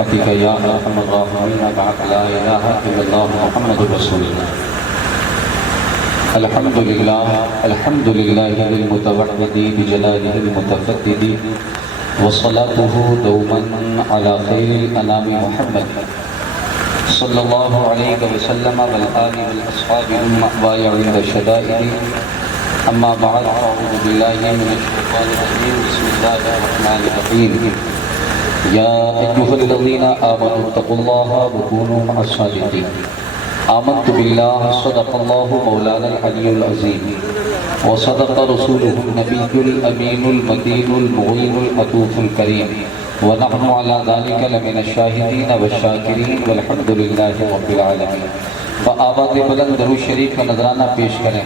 برحمتك يا ارحم الراحمين بعد لا اله الا الله محمد رسول الله. الحمد لله المتوحد بجلاله المتفرد وصلاته دوما على خير الانام محمد صلى الله عليه وسلم والآل والأصحاب المأواي عند الشدائد. أما بعد، أعوذ بالله من الشيطان الرجيم. بسم الله الرحمن الرحيم. يا أيها الذين آمنوا اتقوا الله وكونوا مع الصادقين. آمنت بالله صدق الله مولانا العلي العظيم وصدق رسوله النبي الأمين المتين المعين العطوف الكريم ونحن على ذلك لمن الشاهدين والشاکرین والحمد للہ رب العالمین. بآواز بلند درود شریف کا نذرانہ پیش کریں.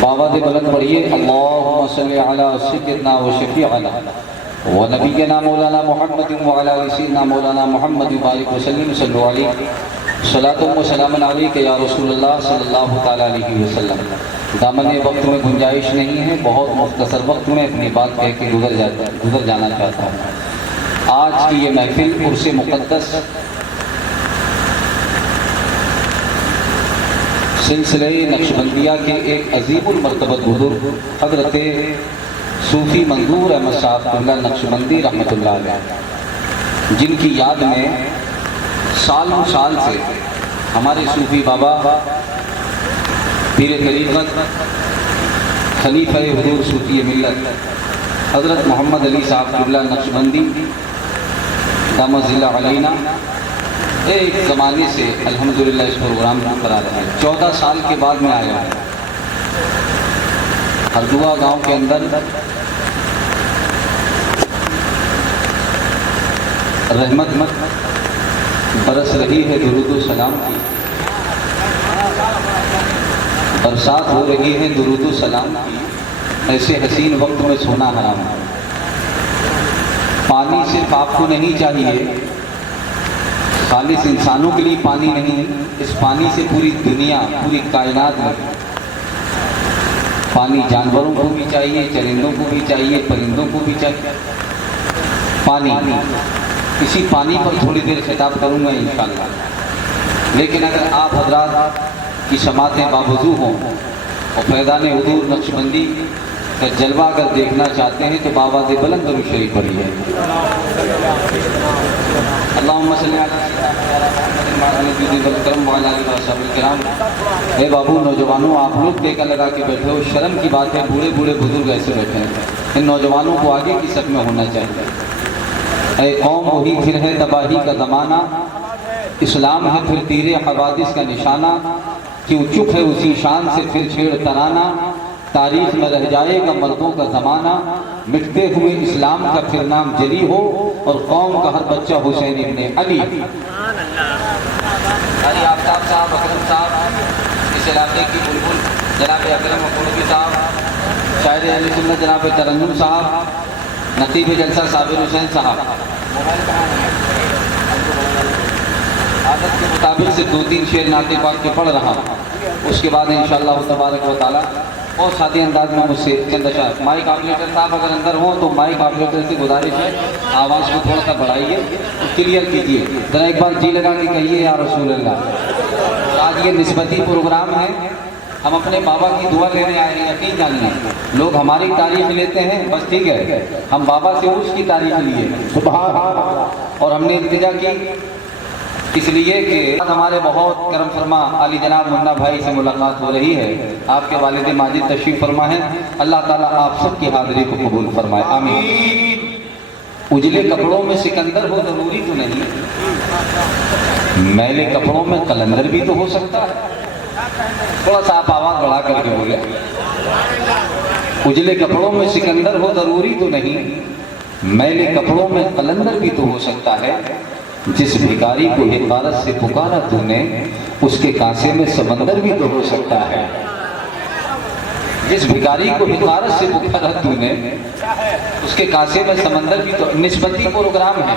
بآواز بلند پڑھیے اللہم صلی علی سیدنا و شفیعنا و نبینا مولانا محمد وعلی سیدنا مولانا محمد بارک وسلم. صلو علیہ صلاۃ و سلام علیک یا رسول اللہ صلی اللہ تعالی علیہ وسلم. دامن وقت میں گنجائش نہیں ہے، بہت مختصر وقت میں اپنی بات کہہ کے گزر جانا چاہتا ہوں. آج کی یہ محفل عرس مقدس سلسلہ نقشبندیہ کے ایک عظیم المرتبت بزرگ حضرت صوفی منظور احمد صاحب اللہ نقشبندی رحمۃ اللہ علیہ، جن کی یاد میں سالوں سال سے ہمارے صوفی بابا پیر طریقت خلیفہ حضور صوفی ملت حضرت محمد علی صاحب اللہ نقشبندی دامت ذلہ علینا ایک زمانے سے الحمدللہ اس پروگرام کو کرا رہے ہیں. 14 سال کے بعد میں آیا ہوں. ہردوا گاؤں کے اندر رحمت برس رہی ہے، درود و سلام کی برسات ہو رہی ہے، درود و سلام کی. ایسے حسین وقت میں سونا حرام ہے. پانی صرف آپ کو نہیں چاہیے، خالص انسانوں کے لیے پانی نہیں، اس پانی سے پوری دنیا پوری کائنات میں پانی جانوروں کو بھی چاہیے، چرندوں کو بھی چاہیے، پرندوں کو بھی چاہیے. پانی، اسی پانی پر تھوڑی دیر خطاب کروں گا انشاءاللہ. لیکن اگر آپ حضرات کی سماعتیں باوضو ہوں اور فیضان حضور نقشبندی کا جلوہ اگر دیکھنا چاہتے ہیں تو بآواز بلند درود شریف پڑھیے. اللہم صلی علی سیدنا محمد. اے بابو نوجوانوں، آپ لوگ ٹیکا لگا کے بیٹھے ہو، شرم کی بات ہے. بوڑھے بوڑھے بزرگ ایسے بیٹھے ہیں، ان نوجوانوں کو آگے کی صف میں ہونا چاہیے. اے قوم وہی پھر ہے تباہی کا زمانہ، اسلام ہے پھر تیر حوادث کا نشانہ. کیوں چپ ہے اسی شان سے پھر چھیڑ ترانہ، تاریخ میں رہ جائے گا مردوں کا زمانہ. مٹتے ہوئے اسلام کا پھر نام جری ہو اور قوم کا ہر بچہ حسین ابن علی. علی آفتاب صاحب، اکرم صاحب، اس علاقے کی بلبل جناب اکرم اقروی صاحب، شاعر اہل سنت جناب ترنم صاحب، نقیب جلسہ صابر حسین صاحب. عادت کے مطابق سے 2-3 شعر نعت پاک کے پڑھ رہا ہوں، اس کے بعد انشاءاللہ تبارک و تعالی بہت سادے انداز میں مجھ سے چند اشعار. مائک آپریٹر صاحب اگر اندر ہوں تو مائک آپریٹر سے گزارش ہے آواز کو تھوڑا سا بڑھائیے، کلیئر کیجیے. ذرا ایک بار جی لگا کے کہیے یا رسول اللہ. آج یہ نسبتی پروگرام ہے، ہم اپنے بابا کی دعا لینے آئے ہیں. یقین جانیے لوگ ہماری تعریف لیتے ہیں بس، ٹھیک ہے، ہم بابا سے اس کی تعریف لیے سبحان اللہ. اور ہم نے التجا کی اس لیے کہ ہمارے بہت کرم فرما علی جناب منا بھائی سے ملاقات ہو رہی ہے. آپ کے والد ماجد تشریف فرما ہے. اللہ تعالیٰ آپ سب کی حاضری کو قبول فرمائے، آمین. اجلے کپڑوں میں سکندر ہو ضروری تو نہیں، میلے کپڑوں میں قلندر بھی تو ہو سکتا ہے. تھوڑا سا آپ آواز بڑھا کر کے بولے. اجلے کپڑوں میں سکندر ہو ضروری تو نہیں، میلے کپڑوں میں قلندر بھی تو ہو سکتا ہے. جس بھکاری کو حقارت سے پکارا تو نے، اس کے کانسے میں سمندر بھی تو ہو سکتا ہے. جس بھکاری کو حقارت سے پکارا تو نے، اس کے کانسے میں سمندر بھی تو. نسبتی پروگرام ہے،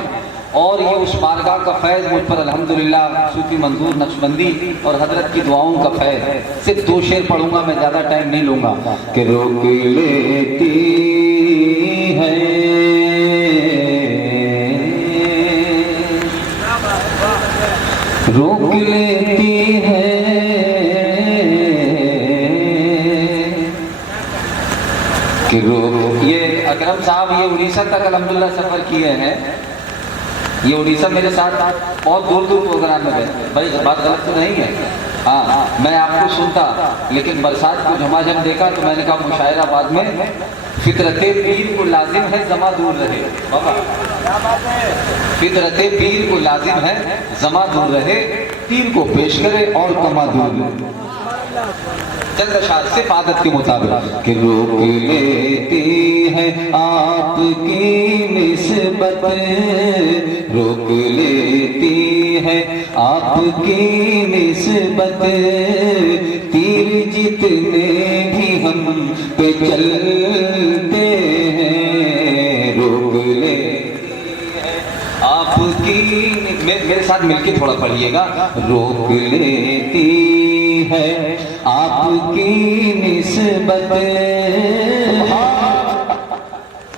اور یہ اس بارگاہ کا فیض مجھ پر الحمدللہ صوفی منظور نقشبندی اور حضرت کی دعاؤں کا فیض ہے۔ صرف 2 شعر پڑھوں گا، میں زیادہ ٹائم نہیں لوں گا کہ روک لیتی ہے روک لیتی ہے کہ یہ اکرم صاحب یہ اڑیسہ تک الحمدللہ سفر کیے ہیں۔ یہ اڑیسہ میرے ساتھ بہت دور دور پروگرام میں گئے، بھائی بات غلط تو نہیں ہے؟ ہاں میں آپ کو سنتا، لیکن برسات کو جھماجھم دیکھا تو میں نے کہا مشاعرہ بعد میں فطرت پیر کو لازم ہے زما دور رہے۔ بابا فطرت پیر کو لازم ہے زما دور رہے، پیر کو پیش کرے اور کما دور رہے۔ چند اشعار صرف عادت کے مطابق کہ روک لیتی ہے آپ کی نسبت، روک لیتی ہے آپ کی نسبت، تیر جتنے بھی ہم پہ چلتے ہیں، روک لیتی ہے آپ کی، میرے ساتھ مل کے تھوڑا پڑھیے گا، روک لیتی ہے آپ کی نسبت،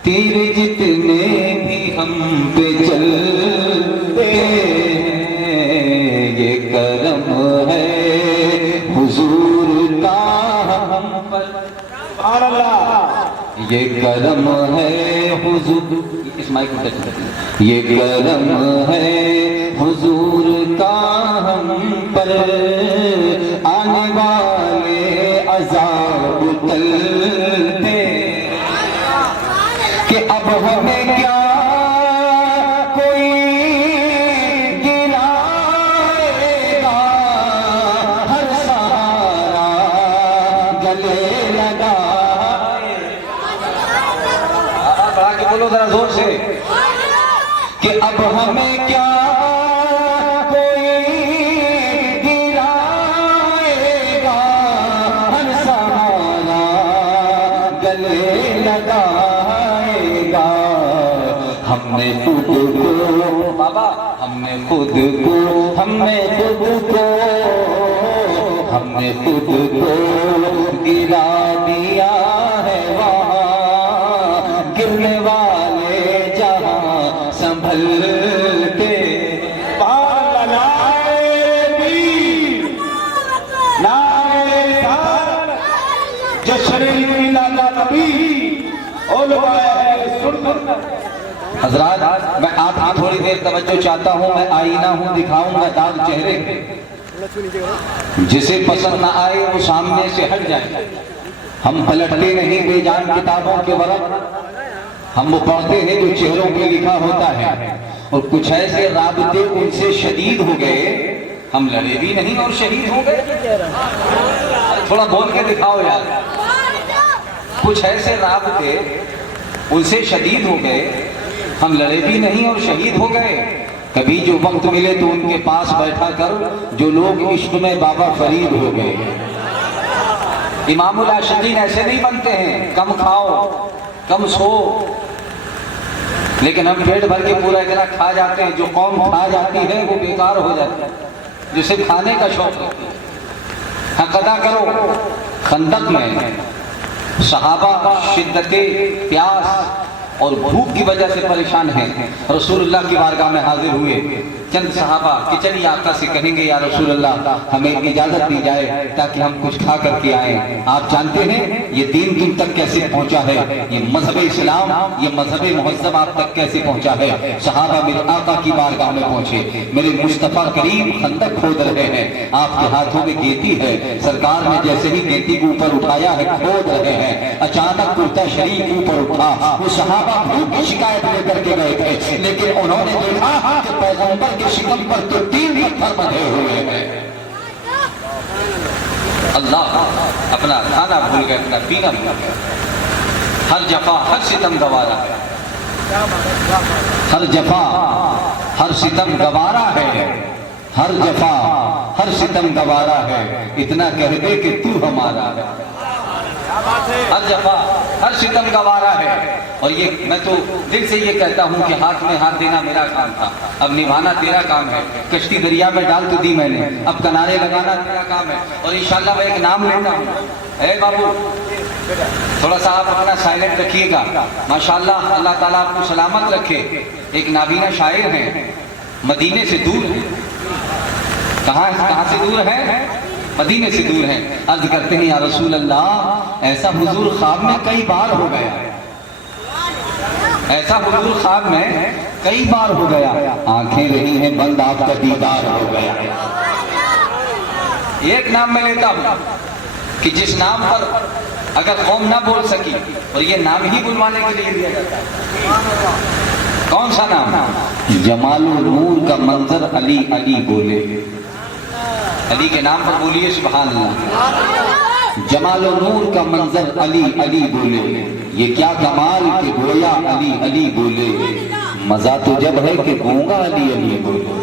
تیر جتنے بھی ہم پہ چلتے ہیں، یہ کرم ہے حضور کا ہم پر، یہ کرم ہے حضور، اس مائک میں ٹچ کرتے ہیں، یہ کرم ہے حضور کا ہم پر، آنے والے عذاب ٹلتے کہ اب ہمیں کیا کوئی گرائے گا، ہر سہارا گلے لگائے، بڑھا کے بولو ذرا زور سے، کہ اب ہمیں کیا ہم نے خود کو بابا، ہم نے خود کو، ہم نے خود کو، ہم نے خود کو گرا دیا ہے وہاں، گرنے والے جہاں سنبھلتے، حضرات میں آپ کی تھوڑی دیر توجہ چاہتا ہوں، میں آئینہ ہوں، دکھاؤں گا داغ چہرے، جسے پسند نہ آئے وہ سامنے سے ہٹ جائے۔ ہم پلٹتے نہیں بے جان کتابوں کے ورق، ہم وہ پڑھتے ہیں جو چہروں پہ لکھا ہوتا ہے، اور کچھ ایسے رابطے ان سے شدید ہو گئے، ہم لڑے بھی نہیں اور شہید ہو گئے۔ تھوڑا بول کے دکھاؤ یار، کچھ ایسے رابطے ان سے شدید ہو گئے، ہم لڑے بھی نہیں اور شہید ہو گئے۔ کبھی جو وقت ملے تو ان کے پاس بیٹھا کر جو لوگ عشق میں بابا فرید ہو گئے۔ امام العاشقین ایسے نہیں بنتے ہیں، کم کھاؤ کم سو، لیکن ہم پیٹ بھر کے پورا اتنا کھا جاتے ہیں، جو قوم کھا جاتی ہے وہ بیکار ہو جاتی ہے، جو صرف کھانے کا شوق رکھتی ہے۔ حق ادا کرو۔ خندق میں صحابہ شدت پیاس اور بھوک کی وجہ سے پریشان ہیں، رسول اللہ کی بارگاہ میں حاضر ہوئے۔ چند صحابہ کہ چلیے آقا سے کہیں گے یا رسول اللہ ہمیں اجازت دی جائے تاکہ ہم کچھ کھا کر کے آئیں۔ آپ جانتے ہیں یہ دین تم تک کیسے پہنچا ہے، یہ مذہب اسلام، یہ مذہب مہذب آپ تک کیسے پہنچا ہے۔ صحابہ میرے آقا کی بارگاہ میں پہنچے، میرے مصطفیٰ کریم خندق کھود رہے ہیں، آپ کے ہاتھوں میں گیتی ہے، سرکار نے جیسے ہی گیتی کو اوپر اٹھایا ہے کھود رہے ہیں، اچانک کرتا شریف اوپر اٹھا۔ وہ صحابہ بھوک کی شکایت لے کر کے گئے تھے، لیکن انہوں نے دیکھا کہ پیغمبر کے شکم پر تو 3 پتھر بندھے ہوئے ہیں۔ اللہ اپنا کھانا بھول گئے، اپنا پینا بھول گئے۔ ہر جفا ہر ستم گوارا ہے، ہر جفا ہر ستم گوارا ہے، ہر جفا ہر ستم گوارا ہے، اتنا کہہ دے کہ تو ہمارا ہے۔ ہر جفا ہر ستم گوارا ہے. اور یہ میں تو دل سے یہ کہتا ہوں کہ ہاتھ میں ہاتھ دینا میرا کام تھا, اب نبھانا تیرا کام ہے. کشتی دریا میں ڈال تو دی میں نے, اب کنارے لگانا تیرا کام ہے. اور انشاءاللہ میں ایک نام لیتا ہوں. اے بابو تھوڑا سا آپ اپنا سائلنٹ رکھیے گا. ماشاءاللہ اللہ تعالیٰ آپ کو سلامت رکھے. ایک نابینا شاعر ہیں, مدینے سے دور ہیں. کہاں سے دور ہیں؟ مدینے سے دور ہیں. عرض کرتے ہیں یا رسول اللہ ایسا حضور خواب میں کئی بار ہو گیا, ایسا حضور خواب میں کئی بار ہو گیا. آنکھیں رہی ہیں بند آپ کا دیدار ہو گیا. ایک نام میں لیتا ہوں کہ جس نام پر اگر قوم نہ بول سکی, اور یہ نام ہی بلوانے کے لیے دیا جاتا ہے. کون سا نام؟ جمال و نور کا منظر علی علی بولے. علی کے نام پر بولیے سبحان اللہ. جمال و نور کا منظر علی علی بولے, یہ کیا کمال کہ گویا علی علی بولے. مزہ تو جب ہے کہ گونگا علی علی بولے.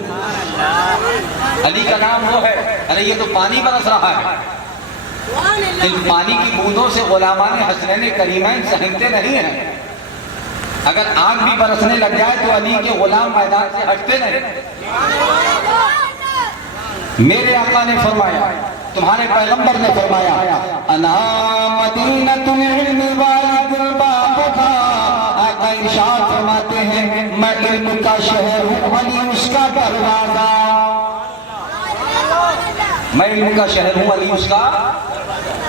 علی کا نام وہ ہے. ارے یہ تو پانی برس رہا ہے, ان پانی کی بوندوں سے غلامان حسنین کریمین سہمتے نہیں ہیں. اگر آگ بھی برسنے لگ جائے تو علی کے غلام میدان سے ہٹتے نہیں. میرے آقا نے فرمایا, تمہارے پیغمبر نے فرمایا, انا مدینۃ العلم والد البابھا. آقا ارشاد فرماتے ہیں میں علم کا شہر ہوں علی اس کا دروازہ. میں علم کا شہر ہوں علی اس کا.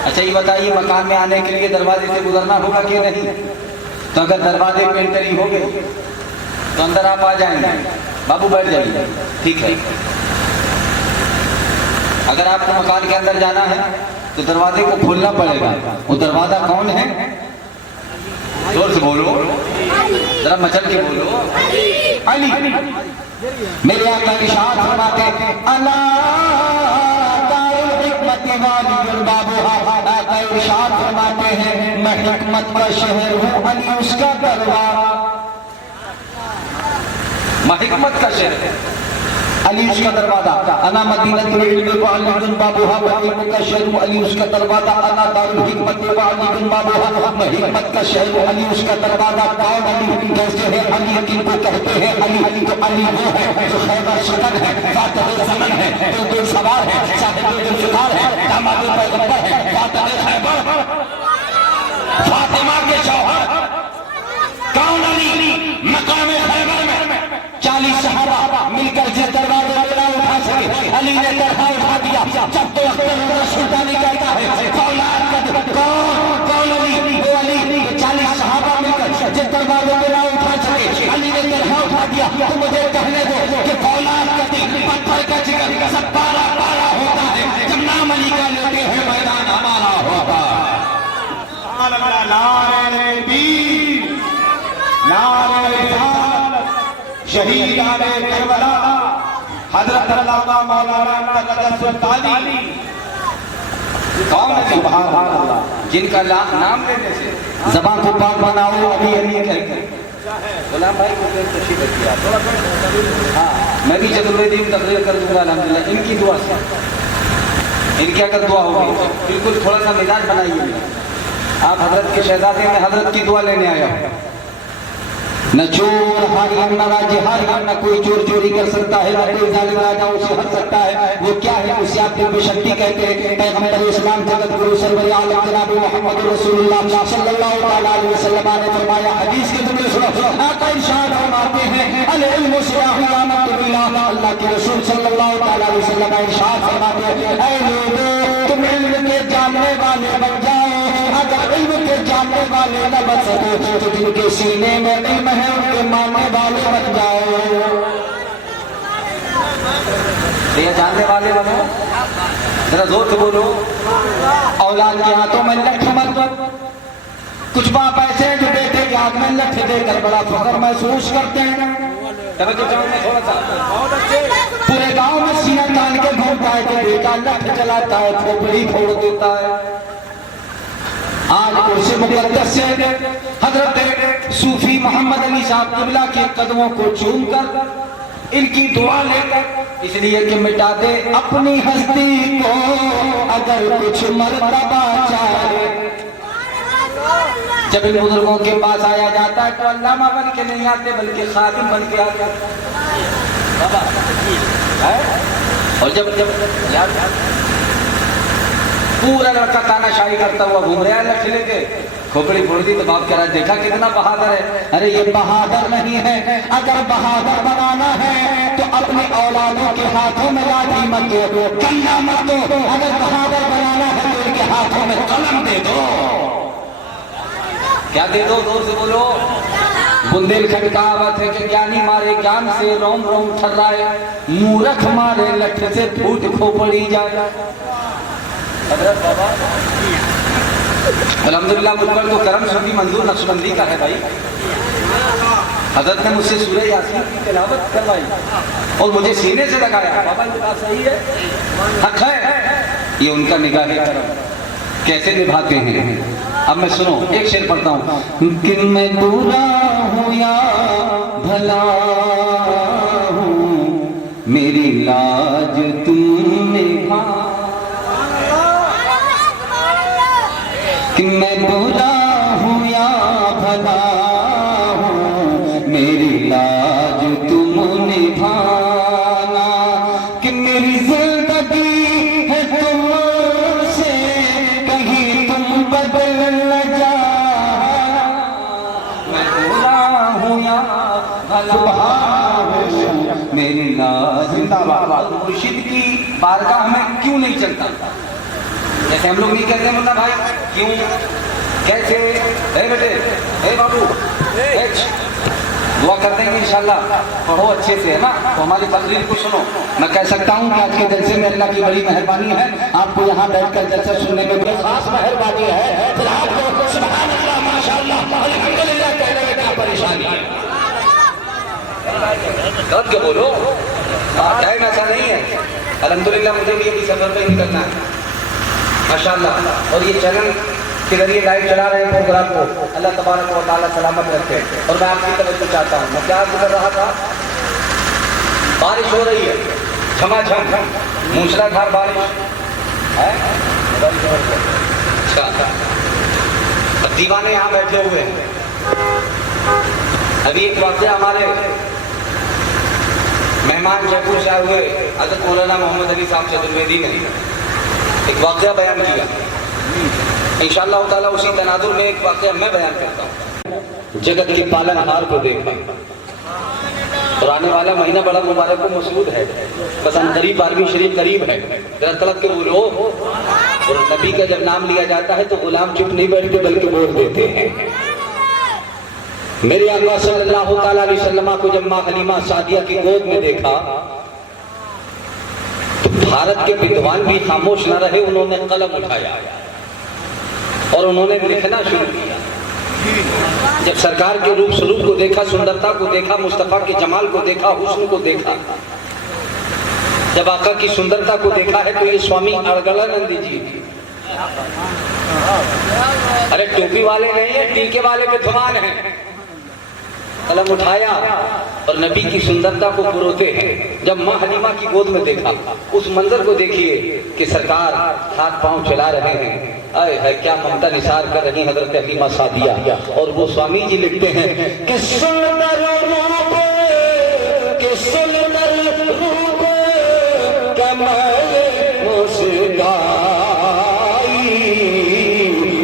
اچھا یہ بتائیے مکان میں آنے کے لیے دروازے سے گزرنا ہوگا کہ نہیں؟ تو اگر دروازے پہ انٹری ہو گئی تو اندر آپ آ جائیں گے. بابو بیٹھ جائیے, ٹھیک ہے. اگر آپ کو مکان کے اندر جانا ہے تو دروازے کو کھولنا پڑے گا. وہ دروازہ کون ہے؟ زور سے بولو, ذرا مچل کے بولو. علی. میرے آقا ارشاد فرماتے ہیں الا دار الحکمت والد البابھا. آقا ارشاد فرماتے ہیں میں حکمت کا شہر ہوں علی اس کا دروازہ. میں حکمت کا شہر علی اس کا دروازہ. انا مدینۃ العلم والد البابھا. علم کا شہر ہوں علی اس کا دروازہ. انا دار الحکمت والد البابھا. میں حکمت کا شہر ہوں علی اس کا دروازہ. کون علی؟ کیسے ہے علی؟ کن کو کہتے ہیں علی؟ تو علی وہ ہے جو خیبر شکن ہے, فاتح زمن ہے, دل سوار ہے, صاحب ذوالفقار ہے, داماد پیغمبر ہے, فاتح خیبر, فاطمہ کے شوہر. کون علی؟ مقام خیبر میں 40 صحابہ مل کر جس دروازے پر نہ اٹھا سکے علی نے طرح اٹھا دیا. جب تو اختر سلطانی کہتا ہے کون علی؟ وہ علی 40 صحابہ مل کر جس دروازے پر نہ اٹھا سکے علی نے طرح اٹھا دیا. تو مجھے کہنے دو کہ فولاد کا دل پتھر کا جگر سب پارا پارا ہوتا ہے جب نام علی کا لیتے ہیں میدان ہمارا ہوتا. نعرہ تکبیر, نعرہ رسالت, شہید آل کربلا حضرت علامہ مولانا تقدس التعالی. کون ہے سبحان اللہ جن کا نام لینے سے زبان کو پاک بناؤ علی علی کہہ کے. غلام بھائی کو تشریف رکھیے. ہاں میں بھی جدولدین تقریر کر دوں گا الحمدللہ ان کی دعا سے. ان کی اگر دعا ہوگی بالکل تھوڑا سا مزاج بنائیے. آپ حضرت کے شہزادے میں حضرت کی دعا لینے آیا ہو. نہ چور حاکم نہ راجی حاکم, نہ کوئی چور چوری کر سکتا ہے, نہ کوئی ظالم راجا اسے ہٹ سکتا ہے. وہ کیا ہے اسے آپ دل میں شکتی کہتے ہیں. پیغمبر اسلام جگت گرو سرور عالم جناب محمد رسول اللہ صلی اللہ علیہ وسلم نے فرمایا, حدیث کے جملے سنو. آقا ارشاد فرماتے ہیں العلم سلاح آمنت باللہ. اللہ کے رسول صلی اللہ علیہ وسلم ارشاد فرماتے ہیں اے لوگوں تم علم کے جاننے والے بن جاؤ. اگر علم کے جاننے والے نہ بن سکو تو جن کے سینے میں علم ہے ان کے ماننے والے بن جاؤ. یہ جاننے والے بنو, ذرا زور سے بولو. اولاد کے ہاتھوں میں لٹھ مت. کچھ باپ ایسے ہیں جو بیٹے کے ہاتھ میں لٹھ دے کر بڑا فخر محسوس کرتے ہیں. پورے گاؤں میں سینہ تان کے گھومتا ہے کہ بیٹا لٹھ چلاتا ہے, کھوپڑی پھوڑ دیتا ہے. آج عرص مقدس سے حضرت صوفی محمد علی صاحب قبلہ کے قدموں کو چوم کر ان کی دعا لے کر, اس لیے کہ مٹا دے اپنی ہستی کو اگر کچھ مرتبہ چاہے. جب ان بزرگوں کے پاس آیا جاتا ہے تو علامہ بن کے نہیں آتے بلکہ خادم بن کے آتے ہیں۔ اور جب پورا لڑکا تانا شاہی کرتا ہوا گھوم رہا ہے لٹھ لے کے، کھوپڑی پھوڑ دی تو باپ کہہ رہا ہے دیکھا کتنا بہادر ہے۔ ارے یہ بہادر نہیں ہے، اگر بہادر بنانا ہے تو اپنے اولادوں کے ہاتھوں میں لاٹھی مت دو، کنڈا مت دو، اگر بہادر بنانا ہے تو ان کے ہاتھوں میں قلم دے دو۔ کیا دے دو؟ زور سے بولو۔ بندیل کھنڈ کہاوت ہے کہ گیانی مارے گیان سے روم روم ٹھرائے، مورکھ مارے لٹھ سے پھوٹ کھوپڑی جائے۔ الحمدللہ مجھ پر تو کرم شدی منظور نقشبندی کا ہے بھائی۔ حضرت نے مجھ سے سورہ یاسین کی تلاوت کروائی اور مجھے سینے سے لگایا، بابا یہ بات صحیح ہے، حق ہے۔ یہ ان کا نگاہ کرم کیسے نبھاتے ہیں۔ اب میں سنو ایک شعر پڑھتا ہوں کہ میں برا ہوں یا بھلا ہوں، میری لاج تم نے کہ میں برا ہوں یا بھلا ہوں، میری لاج تم نبھانا، کہ میری زندگی ہے تم سے کہیں تم بدل نہ جانا، میں برا ہوں یا بھلا ہوں، میری لاج مرشد کی بارگاہ میں کیوں نہیں چلتا؟ جیسے ہم لوگ نہیں کہتے ہیں ملا بھائی کیوں کیسے، اے بیٹے اے بابو دعا کرتے ہیں انشاءاللہ پڑھو اچھے سے ہے نا، تو ہماری تقریر کو سنو۔ میں کہہ سکتا ہوں کہ آج کے جلسے میں اللہ کی بڑی مہربانی ہے، آپ کو یہاں بیٹھ کر جلسہ سننے میں بڑی خاص مہربانی ہے، پھر آپ کو سبحان اللہ ماشاءاللہ الحمدللہ کہنے میں کیا پریشانی ہے؟ غلط کیا بولو، ٹائم ایسا نہیں ہے۔ الحمدللہ مجھے بھی ابھی سفر پہ نکلنا ہے ماشاءاللہ، اور یہ چینل کے ذریعے لائیو چلا رہے ہیں پروگرام کو، اللہ تبارک و تعالیٰ سلامت رکھے۔ اور میں آپ کی توجہ چاہتا ہوں، میں کیا کر رہا تھا، بارش ہو رہی ہے جھما جھم موسلا دھار بارش ہے، دیوانے یہاں بیٹھے ہوئے ہیں۔ ابھی ایک واقعہ ہمارے مہمان جے پور سے آئے ہوئے حضرت مولانا محمد علی صاحب چترویدی نے ایک واقعہ بیان کیا، انشاءاللہ تعالیٰ اسی تناظر میں ایک واقعہ میں بیان کرتا ہوں۔ جگت کی پالن ہار کو دیکھا، اور آنے والا مہینہ بڑا مبارک و مسعود ہے، بس ان قریب 12ویں شریف قریب ہے، ذرا تڑپ کے بولو۔ اور نبی کا جب نام لیا جاتا ہے تو غلام چپ نہیں بیٹھتے بلکہ بول دیتے ہیں۔ میرے آقا صلی اللہ تعالیٰ علیہ وسلم کو جب ماں حلیمہ سعدیہ کی گود میں دیکھا تو بھارت کے بدوان بھی خاموش نہ رہے، انہوں نے قلم اٹھایا اور انہوں نے لکھنا شروع کیا۔ جب سرکار کے روپ سلوک کو دیکھا، سندرتا کو دیکھا، مصطفیٰ کے جمال کو دیکھا، حسن کو دیکھا، جب آقا کی سندرتا کو دیکھا ہے تو یہ سوامی اڑگلانندی جی، ارے ٹوپی والے نہیں ہیں، ٹیکے والے بدھوان ہیں، قلم اٹھایا اور نبی کی سندرتا کو پروتے ہیں۔ جب ماں حلیمہ کی گود میں دیکھا، اس منظر کو دیکھیے کہ سرکار ہاتھ پاؤں چلا رہے ہیں، آئے ہے کیا ممتا نثار کر رہی حضرت حلیمہ سعدیہ، اور وہ سوامی جی لکھتے ہیں کہ سندر روپ کہ سندر روپ کمال مسکائی،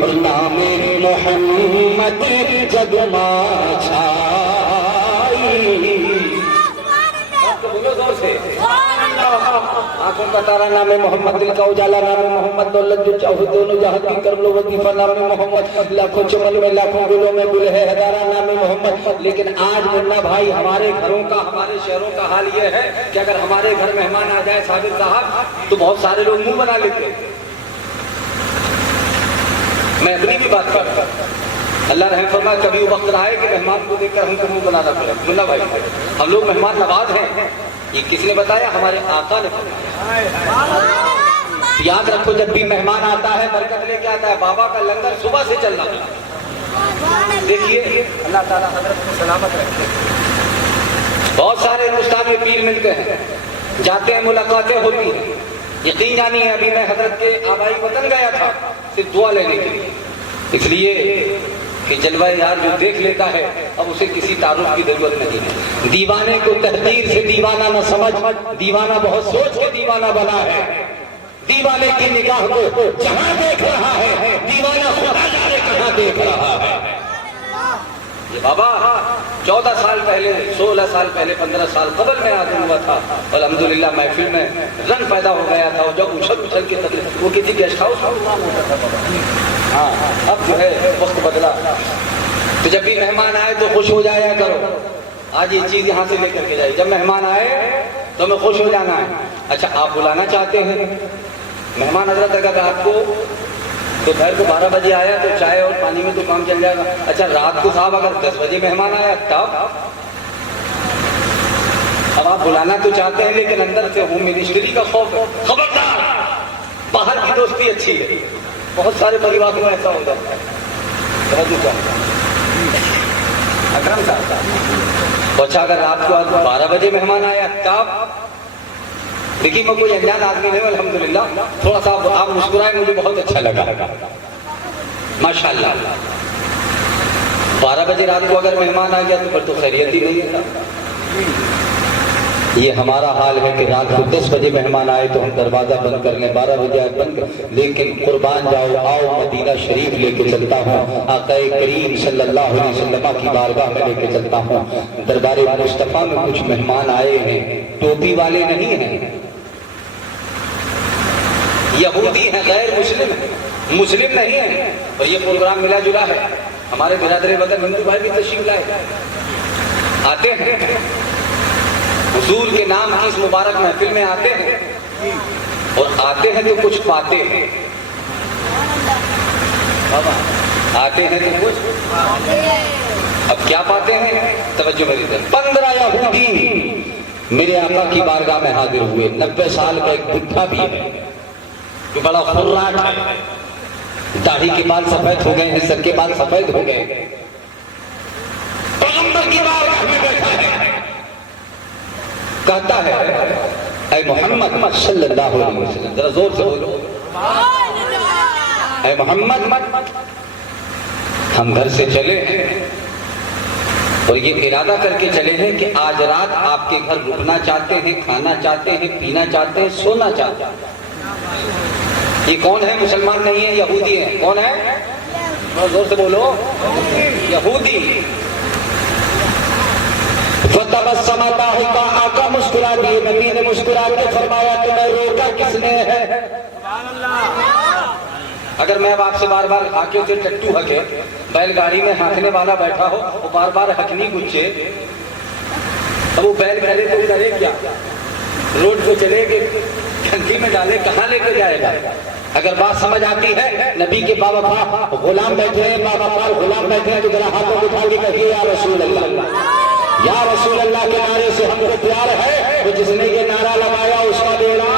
اور نام محمد جگما آنکھوں کا تارا نام محمد، دل کا اجالا نام محمد، دولت جو چاہو دونوں جہت کی کر لو وظیفہ نام محمد، لاکھوں چمن میں لاکھوں گلوں میں گل ہے ہزارہ نام محمد۔ لیکن آج منا بھائی ہمارے گھروں کا، ہمارے شہروں کا حال یہ ہے کہ اگر ہمارے گھر مہمان آ جائے صابر صاحب تو بہت سارے لوگ منہ بنا لیتے ہیں۔ میں اپنی بھی بات کرتا ہوں، اللہ رحم فرمائے کبھی وہ وقت رہا ہے کہ مہمان کو دیکھ کر ہم کو منہ بنانا پڑے۔ منا بھائی ہم لوگ مہمان نواز ہیں، یہ کس نے بتایا؟ ہمارے آقا نے بتایا۔ یاد رکھو جب بھی مہمان آتا ہے برکت لے کے آتا ہے، بابا کا لنگر صبح سے چل رہا ہے۔ دیکھیے اللہ تعالیٰ حضرت کو سلامت رکھے۔ بہت سارے ہندوستان میں پیر ملتے ہیں، جاتے ہیں، ملاقاتیں ہوتی ہیں۔ یقین جانی ہے ابھی میں حضرت کے آبائی وطن گیا تھا صرف دعا لینے کے لیے، اس لیے کہ جلوہ یار جو دیکھ لیتا ہے اب اسے کسی تعارف کی ضرورت نہیں ہے. دیوانے کو تحقیر سے دیوانہ نہ سمجھ، دیوانہ بہت سوچ کے دیوانہ بنا ہے. دیوانے کی نگاہ کو جہاں دیکھ رہا ہے، دیوانہ خدا جانے کہاں دیکھ رہا ہے. یہ بابا 14 سال پہلے، 16 سال پہلے، 15 سال قبل میں آدم ہوا تھا. الحمدللہ محفل میں رنگ پیدا ہو گیا تھا. جب اچھل کے تقریب وہ کسی گیسٹ ہاؤس ہوتا تھا. ہاں اب جو ہے وقت بدلا. تو جب بھی مہمان آئے تو خوش ہو جایا کرو. آج یہ چیز یہاں سے لے کر کے جائے، جب مہمان آئے تو ہمیں خوش ہو جانا ہے. اچھا آپ بلانا چاہتے ہیں مہمان حضرت، اگر آپ کو دوپہر کو 12 بجے آیا تو چائے اور پانی میں تو کام چل جائے گا. اچھا رات کو صاحب اگر 10 بجے مہمان آیا تب اب آپ بلانا تو چاہتے ہیں لیکن اندر سے ہوم منسٹری کا خوف ہے. خبردار، باہر کی دوستی اچھی ہے. بہت سارے پریوار میں ایسا ہوتا ہے. اکرم صاحب اچھا اگر رات کو 12 بجے مہمان آیا تب دیکھیے میں کوئی انجان آدمی نہیں ہوں الحمدللہ. تھوڑا سا آپ مسکرائے مجھے بہت اچھا لگا ماشاءاللہ. 12 بجے رات کو اگر مہمان آ گیا تو پھر تو خیریت ہی نہیں ہے. یہ ہمارا حال ہے کہ رات کو 10 بجے مہمان آئے تو ہم دروازہ بند کر لیں، 12 بجے آئے بند کر. لیکن قربان جاؤ، آؤ مدینہ شریف لے کے چلتا ہوں. آقا کریم صلی اللہ علیہ وسلم کی بارگاہ میں لے کے چلتا ہوں. دربار مصطفیٰ میں کچھ مہمان آئے ہیں، ٹوپی والے نہیں ہیں، یہودی ہیں، غیر مسلم ہیں، مسلم نہیں ہیں. اور یہ پروگرام ملا جلا ہے. ہمارے برادر وطن ہندو بھائی بھی تشریف لائے آتے ہیں، حضور کے نام کی اس مبارک محفل میں آتے ہیں اور آتے ہیں تو کچھ پاتے ہیں. آتے ہیں تو کچھ اب کیا پاتے ہیں؟ توجہ میری طرف. 15 یہودی میرے آقا کی بارگاہ میں حاضر ہوئے. 90 سال کا ایک بڈھا بھی ہے جو بڑا خراٹ ہے، داڑھی کے بال سفید ہو گئے ہیں، سر کے بال سفید ہو گئے. پیغمبر کی بارگاہ میں بیٹھا ہے، کہتا ہے اے محمد صلی اللہ علیہ وسلم، ذرا زور سے بولو، اے محمد ہم گھر سے چلے ہیں اور یہ ارادہ کر کے چلے ہیں کہ آج رات آپ کے گھر رکنا چاہتے ہیں، کھانا چاہتے ہیں، پینا چاہتے ہیں، سونا چاہتے ہیں. یہ کون ہے؟ مسلمان نہیں ہے، یہودی ہیں. کون ہے؟ بہت زور سے بولو، یہودی. فتبسم ضاحکا، آقا مسکرا دیے. نبی نے مسکرا کے فرمایا تمہیں روکا کس نے ہے؟ اگر میں اب آپ سے بار بار ہاکے سے ٹٹو ہکے، بیل گاڑی میں ہانکنے والا بیٹھا ہو وہ بار بار ہکنی گچے، اب وہ بیل کرے تو کرے کیا؟ روڈ کو چلے گے، گھنٹی میں ڈالے، کہاں لے کر جائے گا؟ اگر بات سمجھ آتی ہے، نبی کے بابا غلام بیٹھے ہیں، بابا پار غلام بیٹھے ہیں تو ذرا ہاتھوں اٹھا کے کہیے یا رسول اللہ، یا رسول اللہ کے نعرے سے ہم کو پیار ہے. تو جس نے یہ نعرہ لگایا اس کا بیڑا.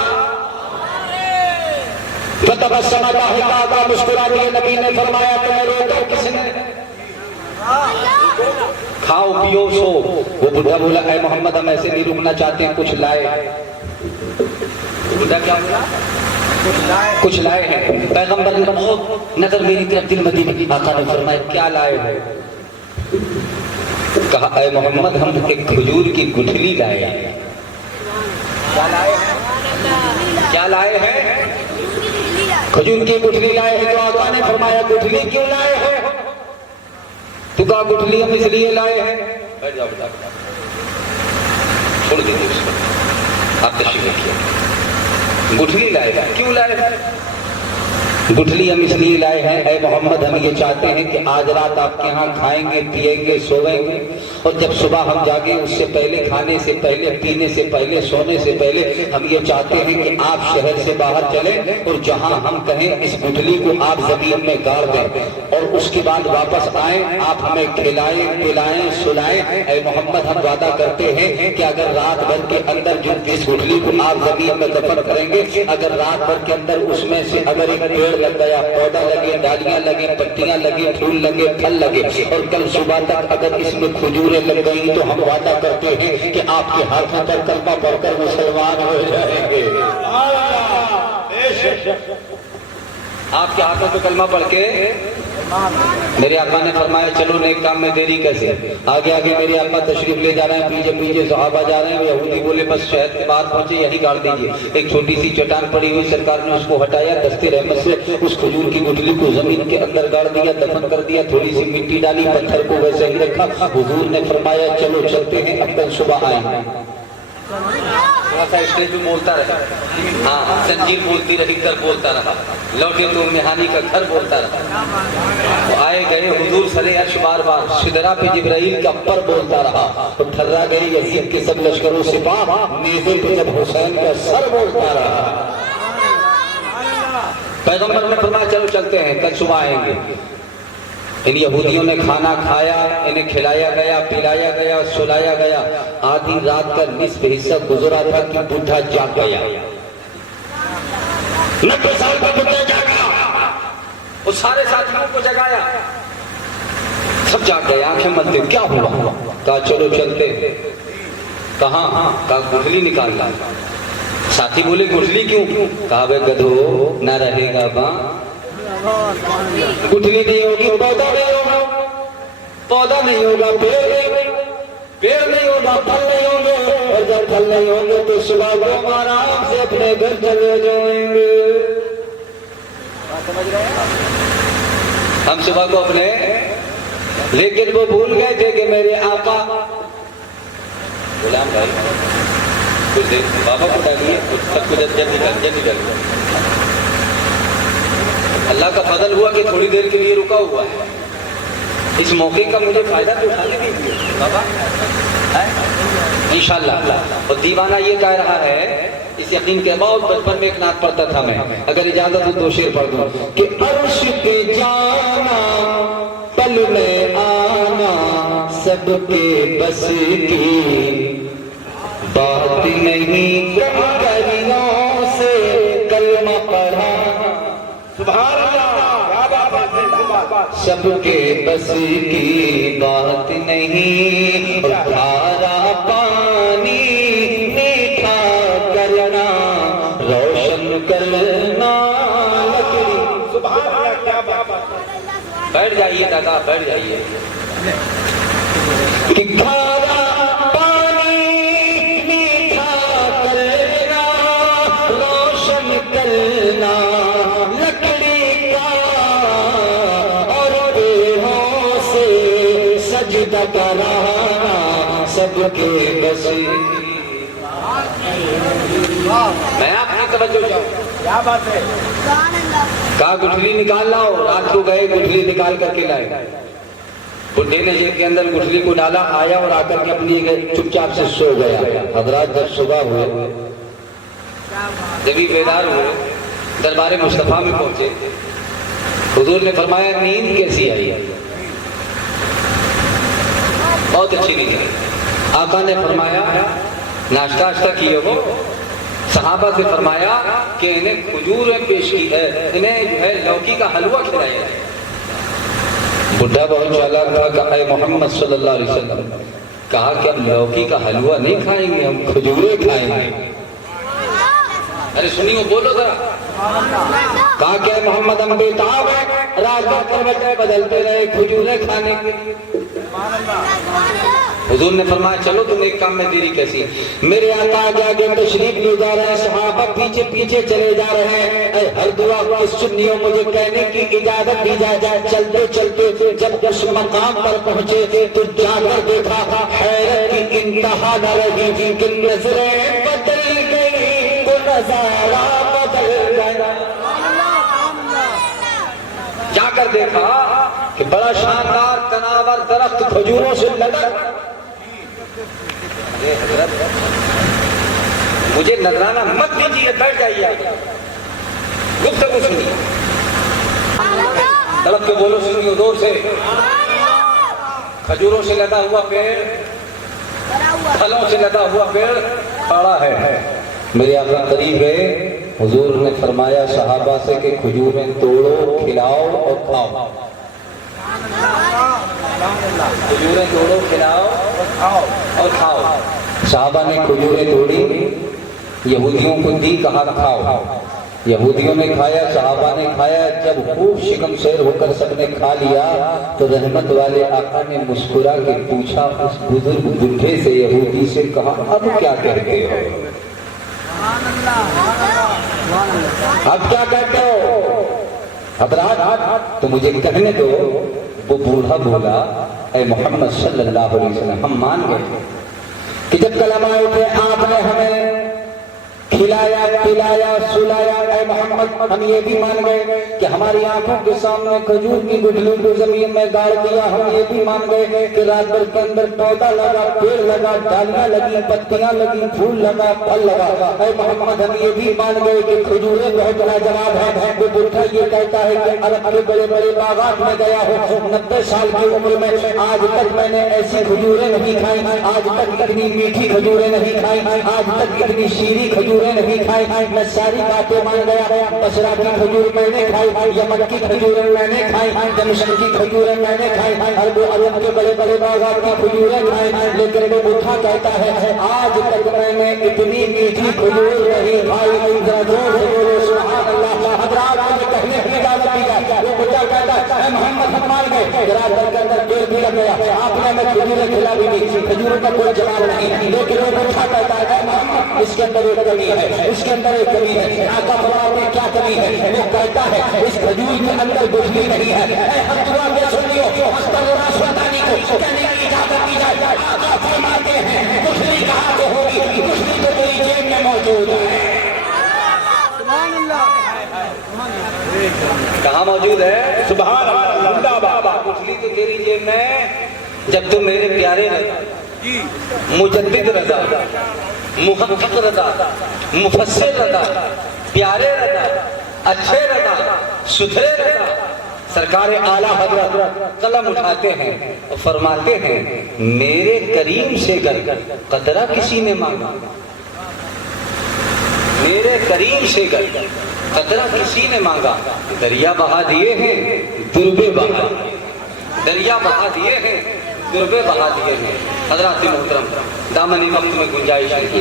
فتبسم ضاحکا، کا مسکرا دیے. نبی نے فرمایا تمہیں روکا کس نے؟ کھاؤ پیو سو. وہ بڈھا بولا اے محمد ہم ایسے نہیں رکنا چاہتے ہیں، کچھ لائے. بڈھا کیا بولا؟ کچھ لائے ہیں. پیغمبر نے بہت نظر میری طرف دل مدی. آقا نے فرمایا کیا لائے ہو؟ کہا اے محمد ہم ایک کھجور کی گٹھلی لائے ہیں. کیا لائے ہیں؟ کیا لائے ہیں؟ کھجور کی گٹھلی لائے ہیں. تو آقا نے فرمایا گٹھلی کیوں لائے ہیں؟ تو کہا گٹھلی ہم اس لیے لائے ہیں. بیٹھ جاؤ بیٹا، چھوڑ دیجیے اس کو، آپ تشریف رکھیے. گٹھلی لائے ہیں، کیوں لائے ہیں؟ گٹھلی ہم اس لیے لائے ہیں اے محمد ہم یہ چاہتے ہیں کہ آج رات آپ کے ہاں کھائیں گے، پیئیں گے، سوئیں گے، اور جب صبح ہم جاگیں اس سے پہلے، کھانے سے پہلے، پینے سے پہلے، سونے سے پہلے ہم یہ چاہتے ہیں کہ آپ شہر سے باہر چلیں اور جہاں ہم کہیں اس گٹھلی کو آپ زمین میں گاڑ دیں اور اس کے بعد واپس آئیں، آپ ہمیں کھلائیں، پلائیں، سلائیں. اے محمد ہم وعدہ کرتے ہیں کہ اگر رات بھر کے اندر جو اس گٹھلی کو آپ زمین میں دفن کریں گے، اگر رات بھر کے اندر اس میں سے اگر ایک پیڑ لگ گیا، پودا لگے، ڈالیاں لگی، پتیاں لگی، پھول لگے، پھل لگے، اور کل صبح تک اگر اس میں کھجوریں لگ گئی تو ہم وعدہ کرتے ہیں کہ آپ کے ہاتھوں پر کلمہ پڑھ کر مسلمان ہو جائیں گے. آپ کے ہاتھوں پہ کلمہ پڑھ کے میرے آقا نے فرمایا چلو نیک کام میں دیری کیسے؟ آگے آگے میرے آقا تشریف لے جا رہے ہیں، پیچھے پیچھے صحابہ جا رہے ہیں. یہودی بولے بس شہر کے باہر پہنچے یہی گاڑ دیجیے. ایک چھوٹی سی چٹان پڑی ہوئی، سرکار نے اس کو ہٹایا، دستے رحمت سے اس کھجور کی گٹھلی کو زمین کے اندر گاڑ دیا، دفن کر دیا، تھوڑی سی مٹی ڈالی، پتھر کو ویسے ہی رکھا. حضور نے فرمایا چلو چلتے ہیں، اب کل صبح آئیں. تھوڑا سا اسٹیج میں بولتا رہا، ہاں زنجیر بولتی رہی، در بولتا رہا، لوٹے تو مہانی کا گھر بولتا رہا. وہ آئے گئے حضور سرے عرش بار بار، شدرا پہ جبرائیل کا پر بولتا رہا. تو ٹھرا گئے یزید کے سب لشکروں سپاہ، نیزے پہ جب حسین کا سر بولتا رہا. پیغمبر نے فرمایا چلو چلتے ہیں، کل صبح آئیں گے. ان یہودیوں نے کھانا کھایا، انہیں کھلایا گیا، پلایا گیا، سلایا گیا. آدھی رات کا نصف حصہ گزرا تھا کہ بڈھا جاگ گیا. 90 سال کا بڈھا جاگا، وہ سارے ساتھیوں کو جگایا، سب جاگ گئے، آنکھیں ملتے کیا ہوا؟ کہا چلو چلتے. کہاں؟ کہا گٹھلی نکالنا. ساتھی بولے گٹھلی کیوں؟ کہا بے گدھو نہ رہے گا باں، گٹھلی نہیں ہوگی پودا نہیں ہوگا، پودا نہیں ہوگا پیڑ نہیں ہوگا، پھل نہیں ہوں گے، اور جب پھل نہیں ہوں گے تو صبح کو ہم آرام سے اپنے گھر چلے جائیں گے. ہم صبح کو اپنے، لیکن وہ بھول گئے تھے کہ میرے آقا غلام بھائی کچھ دیکھ بابا کو ڈالیے، سب کچھ جلدی کر. اللہ کا فضل ہوا کہ تھوڑی دیر کے لیے رکا ہوا ہے. اس موقع کا مجھے فائدہ تو اٹھانے دیجیے بابا انشاءاللہ. اور دیوانہ یہ کہہ رہا ہے اس یقین کے بعد، بچپن میں ایک نعت پڑھتا تھا میں، اگر اجازت ہو دو شعر پڑھ دوں کہ عرش پہ جانا پل میں آنا سب کے بس کی بات نہیں، کریوں سے کلمہ پڑھانا سبحان سب کے بس کی بات نہیں. کھارا پانی میٹھا کرنا، روشن کرنا لکڑی. بیٹھ جائیے دادا، بیٹھ جائیے. کھارا پانی میٹھا کرنا، روشن کرنا کرانا سب کے بس. میں آپ کی توجہ چاہوں، کیا بات ہے؟ کہا گٹھلی نکال لاؤ. رات کو گئے گٹھلی نکال کر کے لائے. بڈھے نے جیب کے اندر گٹھلی کو ڈالا، آیا اور آ کر کے اپنی چپ چاپ سے سو گیا. حضرات جب صبح ہوئے، جب ہی بیدار ہوئے، دربار مصطفیٰ میں پہنچے. حضور نے فرمایا نیند کیسی آئی؟ بہت اچھی نیند ہے. آقا نے فرمایا ناشتہ اشتہ کیے ہو؟ صحابہ سے فرمایا کہ انہیں کھجوریں پیش کی ہے، انہیں جو ہے لوکی کا حلوہ کھلایا ہے. بڈھا بہت چالاک تھا، کہا اے محمد صلی اللہ علیہ وسلم، کہا کہ ہم لوکی کا حلوہ نہیں کھائیں گے، ہم کھجوریں کھائیں گے. ارے سنیو، بولو ذرا. کہا کہ اے محمد ہم بےتاب ہیں، رات بھر کروٹیں بدلتے رہے کھجوریں کھانے کے. حضور نے فرمایا چلو تم ایک کام میں دیری کیسی؟ میرے آقا آگے آگے تشریف لے جا رہے ہیں، صحابہ پیچھے پیچھے چلے جا رہے ہیں. اے ہر دعا کی سنیوں، مجھے کہنے کی اجازت دی جائے. چلتے چلتے جب اس مقام پر پہنچے تو جا کر دیکھا حیرت کی انتہا نہ رہی کہ نظریں بدل گئی، وہ نظارہ بدل گیا. جا کر دیکھا کہ بڑا شاندار تناور درخت کھجوروں سے لدا. حضرت مجھے نذرانہ مت دیجیے، بیٹھ جائیے، گفتگو سنیے. طلب کے بولو سنیے دور سے. کھجوروں سے لدا ہوا پیڑ، پھلوں سے لدا ہوا پیڑ کھڑا ہے. میرے آقا قریب گئے. حضور نے فرمایا صحابہ سے کہ کھجوریں توڑو، کھلاؤ اور کھاؤ. کھجوریں توڑو، کھلاؤ اور کھاؤ. صحابہ نے کھجوریں توڑی، یہودیوں کو دی، کہا کھاؤ. یہودیوں نے کھایا، صحابہ نے کھایا، جب خوب شکم شیر ہو کر سب نے کھا لیا تو رحمت والے آقا نے مسکرا کے پوچھا اس بزرگ بڈھے سے، یہودی سے، کہا اب کیا کہتے ہو؟ اب کیا کہتے ہو؟ حضرات تو مجھے کہنے دو۔ وہ بوڑھا بولا اے محمد صلی اللہ علیہ وسلم، ہم مان گئے کہ جب کلمہ اٹھے آپ نے ہمیں کھلایا پلایا سلایا، اے محمد ہم یہ بھی مان گئے کہ ہماری آنکھوں کے سامنے کھجور کی گٹھلیوں کو زمین میں گاڑ دیا، ہم یہ بھی مان گئے کہ رات بھر کے اندر پودا لگا، پیڑ لگا، ڈالیاں لگی، پتیاں لگی، پھول لگا، پھل لگا، اے محمد ہم یہ بھی مان گئے کہ کھجوریں بہت لاجواب ہے۔ وہ بڈھا یہ کہتا ہے کہ عرب کے بڑے بڑے باغات میں گیا ہوں، 90 سال کی عمر میں آج تک میں نے ایسی کھجوریں نہیں کھائی، آج تک اتنی میٹھی کھجوریں نہیں کھائی، آج تک اتنی شیریں کھجوریں نہیں کھائی، میں ساری باتیں مان گیا۔ بصرہ کی کھجور میں نے کھائی، یمن کی کھجوریں میں نے کھائی، دمشق کی کھجوریں میں نے کھائی، عرب کے بڑے بڑے باغات کی کھجوریں کھائی، لیکن وہ بڈھا کہتا ہے آج تک میں نے اتنی میٹھی کھجور نہیں کھائی۔ ذرا زور سے بولو سبحان اللہ۔ حضرات مجھے کہنے کی اجازت دی جائے۔ وہ بڈھا کہتا ہے اے محمد ہم مان گئے، رات بھر کے اندر پیڑ بھی لگ گیا، آپ نے ہمیں کھجوریں کھلا بھی دی، کھجوروں کا کوئی جواب نہیں، لیکن وہ بڈھا کہتا ہے اے محمد اس کے اندر ایک کمی ہے، اس کے اندر ایک کمی ہے۔ آقا فرماتے ہیں کیا کمی ہے؟ وہ کہتا ہے اس کھجور کے اندر گٹھلی نہیں ہے۔ اے حق دعا کے سنیو، اختر راسوتانی کو کہنے کی اجازت دی جائے۔ آقا فرماتے ہیں گٹھلی کہاں پہ ہوگی؟ گٹھلی تو تیری جیب میں موجود ہے۔ سبحان اللہ، کہاں موجود ہے؟ سبحان اللہ، گٹھلی تو تیری جیب میں جب تم میرے پیارے رضا، مجدد رضا، محقق رضا، مفسر رضا، پیارے رضا، اچھے رضا، ستھرے رضا، سرکار اعلیٰ حضرت قلم اٹھاتے ہیں اور فرماتے ہیں میرے کریم سے گر قطرہ کسی نے مانگا، میرے کریم سے گر قطرہ کسی نے مانگا، دریا بہا دیے ہیں دربے بہا، دریا بہا دیے ہیں دربے بہا دیے ہیں۔ حضرات محترم، دامن وقت میں گنجائش ہے،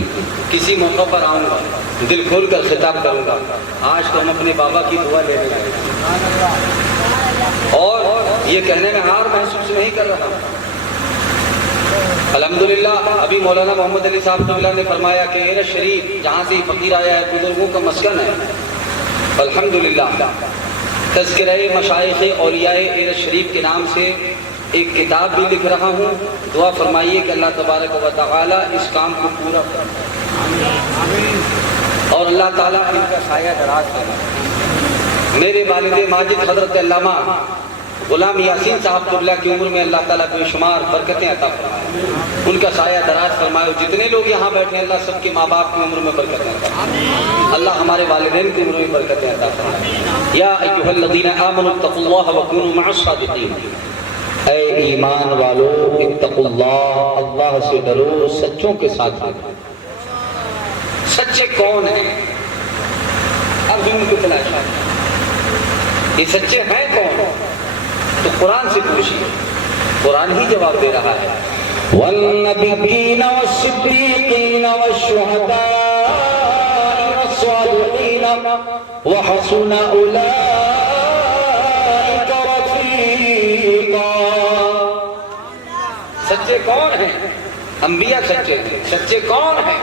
کسی موقع پر آؤں گا دل کھول کر خطاب کروں گا۔ آج تو ہم اپنے بابا کی دعا لے رہے ہیں اور یہ کہنے میں ہار محسوس نہیں کر رہا۔ الحمدللہ ابھی مولانا محمد علی صاحب نے فرمایا کہ ایرج شریف جہاں سے فقیر آیا ہے بزرگوں کا مسکن ہے۔ الحمدللہ تذکرہ مشائخ اولیاء ایرج شریف کے نام سے ایک کتاب بھی لکھ رہا ہوں۔ دعا فرمائیے کہ اللہ تبارک و تعالی اس کام کو پورا کرے اور اللہ تعالیٰ ان کا سایہ دراز کرے۔ میرے والد ماجد حضرت علامہ غلام یاسین صاحب قبلہ کی عمر میں اللہ تعالیٰ بے شمار برکتیں عطا فرمائے، ان کا سایہ دراز فرمائے۔ جتنے لوگ یہاں بیٹھے ہیں اللہ سب کے ماں باپ کی عمر میں برکتیں عطا فرمائے، اللہ ہمارے والدین کی عمر میں برکتیں عطا فرمائے۔ یا ایھا الذین آمنوا اتقوا اللہ وکونوا مع الصادقین، اے ایمان والو اتقوا اللہ، اللہ سے ڈرو، سچوں کے ساتھ رہو۔ سچے کون ہیں؟ اب ان کو تلاش ہے، یہ سچے ہیں کون؟ تو قرآن سے پوچھیے، قرآن ہی جواب دے رہا ہے۔ والنبیین والصدیقین والشہداء والصالحین وحسن اولئک رفیقا۔ سچے کون ہیں؟ انبیاء سچے ہیں۔ سچے کون ہیں؟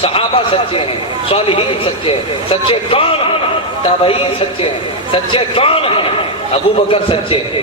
صحابہ سچے ہیں، صالحین سچے ہیں۔ سچے کون ہیں؟ تابعین سچے ہیں۔ سچے کون ہیں؟ ابو بکر سچے ہیں۔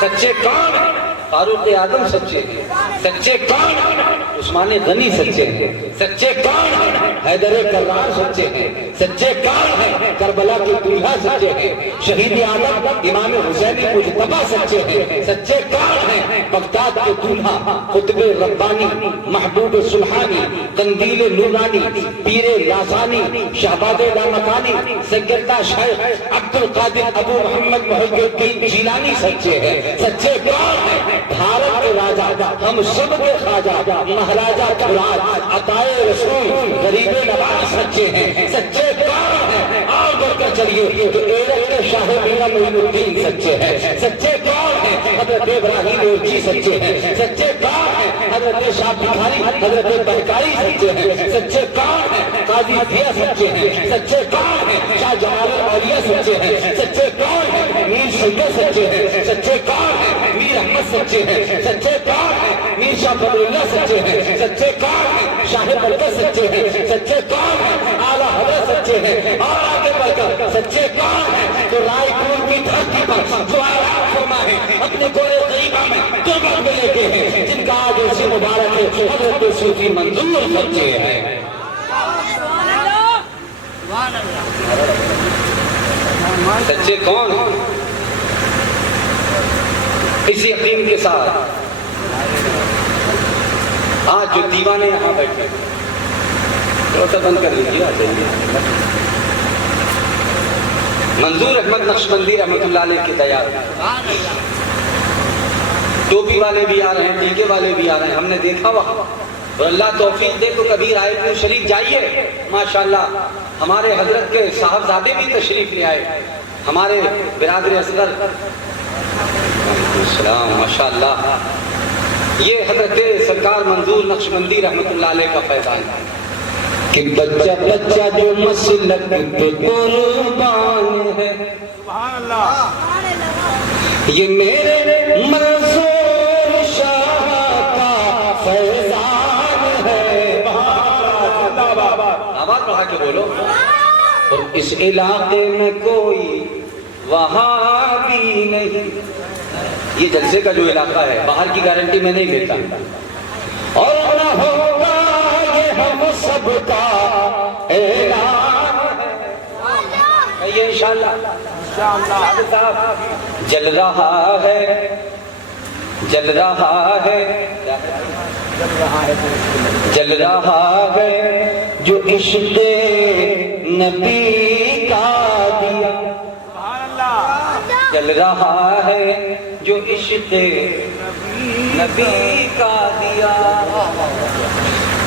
سچے کون ہیں؟ فاروق اعظم سچے ہیں۔ سچے کون ہیں؟ عثمان غنی سچے ہیں۔ سچے کون ہیں؟ حیدر کرار سچے ہیں۔ سچے کون ہیں؟ کربلا کے دولہا سچے ہیں۔ شہید عالم امام حسین مجتبی سچے ہیں۔ سچے کون ہیں؟ بغداد کے دولہا قطب ربانی محبوب سبحانی قندیل نورانی پیر لاسانی شہباز لامکانی سیدنا شیخ عبد القادر ابو محمد محی الدین جیلانی سچے ہیں۔ سچے کون ہیں؟ بھارت کے راجا ہم سب کے خواجہ مہاراجا خراد عطائے رسول غریب نواز سچے ہیں۔ سچے کون ہیں؟ اور بڑھ کر چلیے تو ایرج کے شاہ میرا معین الدین سچے ہیں۔ سچے کون ہیں؟ حضرت ابراہیم ارچی سچے ہیں. سچے کون ہیں؟ حضرت شاہ بخاری حضرت بہکاری سچے ہیں. سچے کون ہیں؟ قاضی ضیاء سچے ہیں. سچے کون ہیں؟ شاہ جمال الاولیاء سچے ہیں. سچے کون ہیں؟ میر شکر سچے ہیں. سچے کون ہیں؟ میر احمد سچے ہیں. سچے کون ہیں؟ میر شاہ فضل اللہ سچے ہیں. سچے کون ہیں؟ شاہ برکت سچے ہیں. سچے کون ہیں؟ اعلیٰ حضرت سچے ہیں. اور آگے بڑھ کر سچے کون ہیں؟ تو رائے پور کی دھرتی پر جو آرام فرما ہے اپنے گورے طیبہ میں قربت میں لیتے ہیں، جن کا آج اسے مبارک ہے حضرت صوفی منظور سچے ہیں. سچے کون ہیں؟ اسی یقین کے ساتھ آج جو دیوانے یہاں بیٹھے روٹا بند کر لیجیے. آ جائیے. منظور احمد نقشبندی رحمۃ اللہ علیہ کی تیار. ٹوپی والے بھی آ رہے ہیں، ٹیکے والے بھی آ رہے ہیں. ہم نے دیکھا وہاں، اور اللہ توفیق دے تو کبھی رائے پور شریف جائیے. ماشاءاللہ ہمارے حضرت کے صاحبزادے بھی تشریف لے آئے. ہمارے برادر اصغر السلام ماشاءاللہ. یہ حضرت سرکار منظور نقشبندی رحمۃ اللہ علیہ کا فیضان ہے کہ بچہ بچہ جو مسلک پہ قربان ہے. یہ میرے منظور شاہ کا فیضان ہے. آواز بڑھا کے بولو. اور اس علاقے میں کوئی وہابی نہیں. یہ جلسے کا جو علاقہ ہے باہر کی گارنٹی میں نہیں لیتا. اور نہ ہوگا یہ ہم سب کا اعلان ہے. یہ انشاءاللہ جل رہا ہے، جل رہا ہے، جل رہا ہے جو عشق نبی کا دیا. جل رہا ہے جو عشق نبی کا دیا.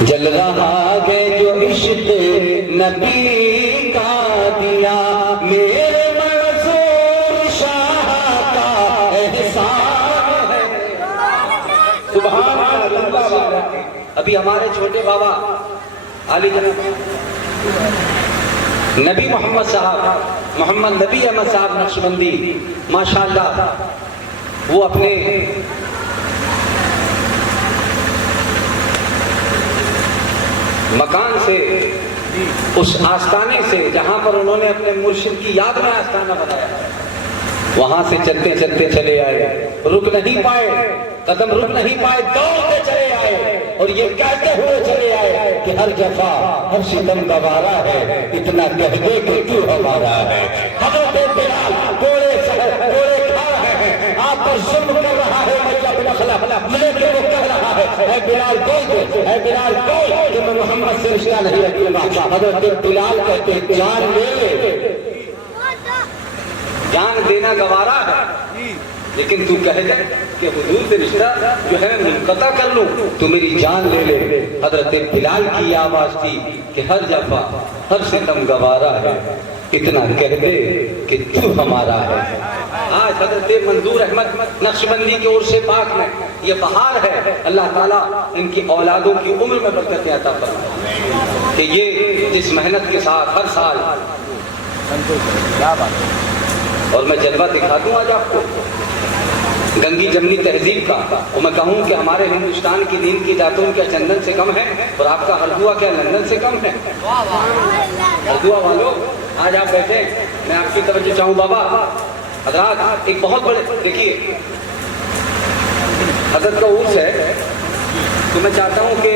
جل رہا ہے جو عشق نبی کا دیا. میرے منظور شاہ کا احسان ہے. سبحان اللہ. ابھی ہمارے چھوٹے بابا علی جناب نبی محمد صاحب محمد نبی احمد صاحب نقشبندی ماشاءاللہ وہ اپنے مکان سے اس آستانے سے جہاں پر انہوں نے اپنے مرشد کی یاد میں آستانہ بنایا وہاں سے چلتے چلتے چلے آئے. رک نہیں پائے، قدم رک نہیں پائے، دوڑتے چلے آئے اور یہ کہتے ہوئے چلے آئے کہ ہر جفا ہر ستم گوارا ہے، اتنا کہہ دے کہ تو ہمارا ہے. حضرت بلال کوڑے کھا رہے ہیں، آپ پر ظلم کر رہا ہے لیکن وہ کہہ رہا ہے اے بلال بول دے، اے بلال بول کہ میں محمد سے رشتہ نہیں رکھوں گا. حضرت بلال کہتے ہیں جان لے، جان دینا گوارا ہے لیکن تو کہہ دے کہ حضور سے رشتہ جو ہے منقطع کر لوں، تو میری جان لے لے. حضرت بلال کی آواز تھی کہ ہر جفا ہر ستم گوارا ہے، اتنا کہہ دے کہ تو ہمارا ہے. آج حضرت منظور احمد نقشبندی کے عرص پاک میں یہ بہار ہے. اللہ تعالیٰ ان کی اولادوں کی عمر میں برکتیں عطا فرمائے کہ یہ جس محنت کے ساتھ ہر سال. اور میں جلوہ دکھا دوں آج آپ کو گنگی جمنی تہذیب کا، اور میں کہوں کہ ہمارے ہندوستان کی دین کی جاتوں کیا چندن سے کم ہے اور آپ کا ہردوا کیا لندن سے کم ہے. ہردوا والوں آج آپ بیٹھے، میں آپ کی توجہ چاہوں. بابا حضرات ایک بہت بڑے دیکھیے حضرت کا عرس ہے تو میں چاہتا ہوں کہ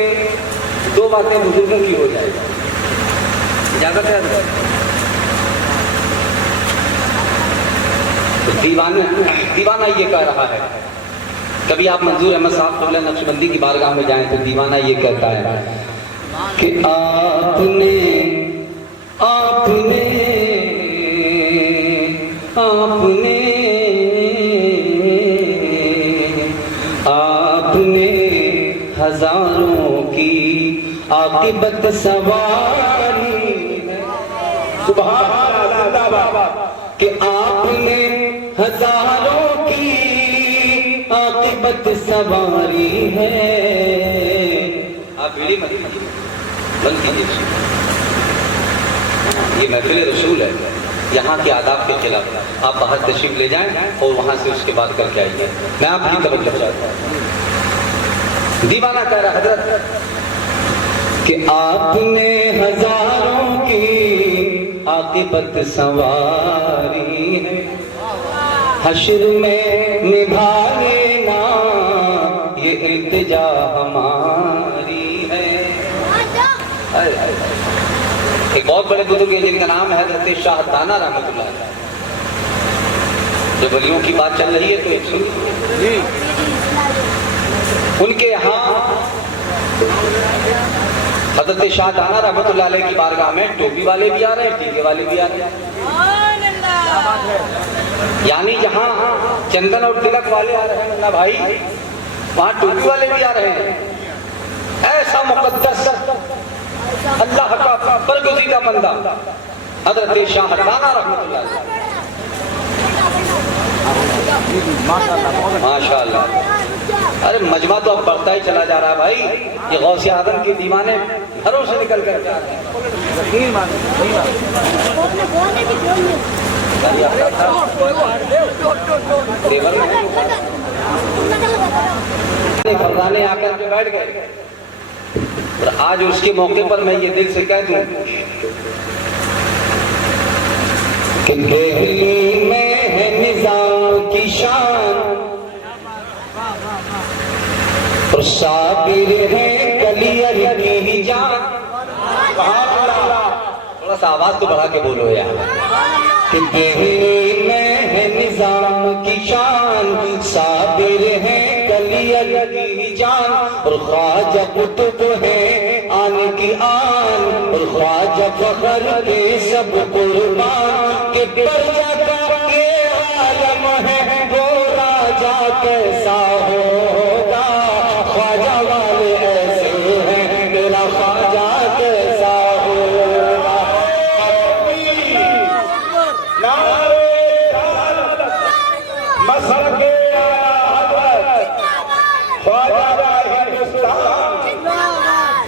دو باتیں بزرگوں کی ہو جائے. اجازت ہے حضرت؟ دیوانہ یہ کہہ رہا ہے. کبھی آپ منظور احمد صاحب قبلہ نقشبندی کی بارگاہ میں جائیں تو دیوانہ یہ کہتا ہے کہ آپ نے ہزاروں کی عاقبت سواری. سبحان اللہ. کہ آپ نے ہزاروں کی عاقبت سواری ہے. آپ بیڑی مت بند کیجیے. یہ محفل رسول ہے, یہاں کے آداب کے خلاف. آپ باہر تشریف لے جائیں اور وہاں سے اس کے بعد کر کے آئیے. میں آپ کی طرف لے جاتا ہوں. دیوانہ کہہ رہا حضرت کہ آپ نے ہزاروں کی عاقبت سواری ہے, حشر میں نبھا لینا یہ التجا ہماری ہے. ایک بہت بڑے بزرگ ہیں جن کا نام ہے حضرت شاہ دانہ رحمۃ اللہ علیہ. جب ولیوں کی بات چل رہی ہے تو ایک سن, ان کے یہاں حضرت شاہ دانہ رحمۃ اللہ علیہ کی بارگاہ میں ٹوپی والے بھی آ رہے ہیں, ٹیکے والے بھی آ رہے ہیں. یعنی جہاں چندن اور تلک والے آ رہے ہیں اللہ بھائی, وہاں ٹوپی والے بھی آ رہے ہیں. ایسا مقدس اللہ کا برگزیدہ بندہ حضرت شاہ دانہ رحمۃ اللہ علیہ. ماشاء اللہ. ارے مجمع تو اب بڑھتا ہی چلا جا رہا ہے بھائی. یہ غوث اعظم کے دیوانے گھروں سے نکل کر جا رہے ہیں. فرزانے آ کر کے بیٹھ گئے, اور آج اس کے موقع پر میں یہ دل سے کہہ دوں کہ دہلی میں ہے نظام کی شان, اور صابر ہے کلی علی کی جان. تھوڑا سا آواز تو بڑھا کے بولو یار. کہ دہلی میں ہے نظام کی شان, صابر ہے کلی علی کی جان, اور خواجہ قطب ہے آن کی آن, اور خواجہ فخر کے سب قربان. کہ پرجا کا یہ عالم ہے وہ راجا کیسا ہوگا, خواجہ والے ایسے ہیں میرا خواجہ کیسا ہوگا.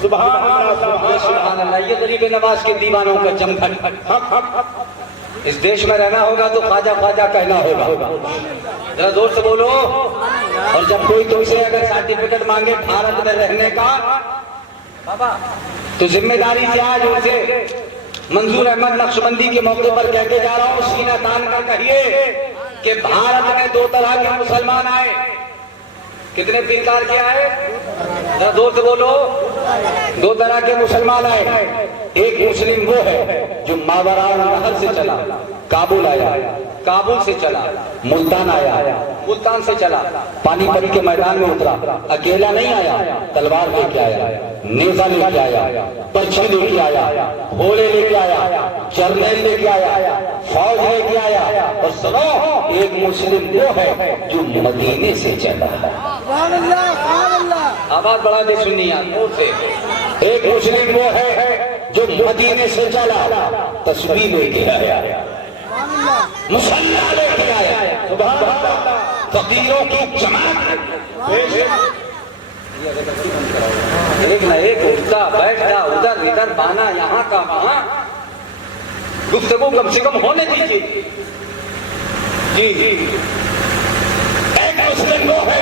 سبحان اللہ. یہ غریب نواز کے دیوانوں کا جمگھٹ. اس دیش میں رہنا ہوگا تو خواجہ خواجہ کہنا ہوگا. ذرا زور سے بولو. اور جب کوئی تم سے اگر سرٹیفکیٹ مانگے بھارت میں رہنے کا تو ذمہ داری سے آج ان سے منظور احمد نقشبندی کے موقع پر کہہ کے جا رہا ہوں, سینہ تان کا کہیے کہ بھارت میں دو طرح کے مسلمان آئے. کتنے پرکار کے آئے؟ ذرا زور سے بولو. دو طرح کے مسلمان آئے. ایک مسلم وہ ہے جو ماوراء النہر سے چلا, کابل آیا, کابل سے چلا ملتان آیا, ملتان سے چلا پانی پت کے میدان میں اترا. اکیلا نہیں آیا, تلوار لے کے آیا, نیزہ لے کے آیا, پرچھی لے کے آیا, گھوڑے لے کے آیا, جرنیل لے کے آیا, فوج لے کے آیا. اور سنو, ایک مسلم وہ ہے جو مدینے سے چلا. آواز بڑھا دے سنی آپ سے. ایک مسلم وہ ہے جو مدینے سے چلا, تسبیح لے کے آیا, مصلی لے کے آیا, سبحان اللہ, فقیروں کی جماعت. ایک نہ ایک اٹھتا بیٹھتا, ادھر ادھر بانا, یہاں کا وہاں. گفتگو کم سے کم ہونے دیجیے. جی جی. ایک مسلم وہ ہے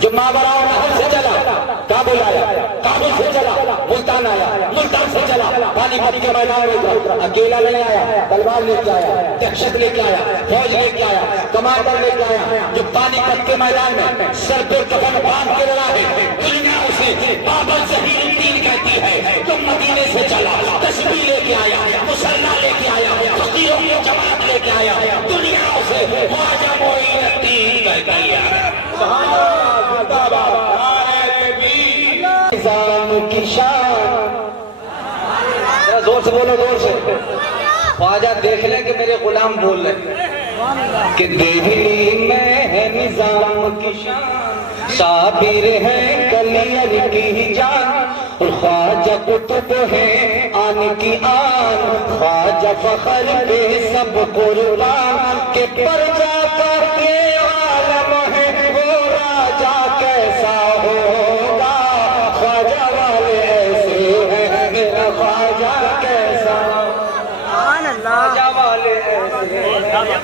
جو ماوراء النہر سے چلا, کابل آیا, کابل سے چلا ملتان آیا, ملتان سے چلا پانی پت کے میدان میں اترا. اکیلا نہیں آیا, تلوار لے کے آیا, دہشت لے کے آیا, فوج لے کے آیا, کمانڈر لے کے آیا. جو پانی پت کے میدان میں سر پہ کفن باندھ کے لڑا ہے, دنیا اسے بابل ظہیر الدین کہتی ہے. جو مدینے سے چلا, تسبیح لے کے آیا, مصلی لے کے آیا, فقیروں کی جماعت لے کے آیا, دنیا اسے خواجہ معین الدین کہتی ہے. سبحان اللہ. نظام کی شان. زور سے بولو, زور سے. خواجہ دیکھ لیں کہ میرے غلام بول رہے کہ دہلی میں ہے نظام کی شان, صابر ہے کلی علی کی جان, اور خواجہ قطب ہے آن کی آن, خواجہ فخر کے سب قربان. کے پرجا کا یہ عالم ہے وہ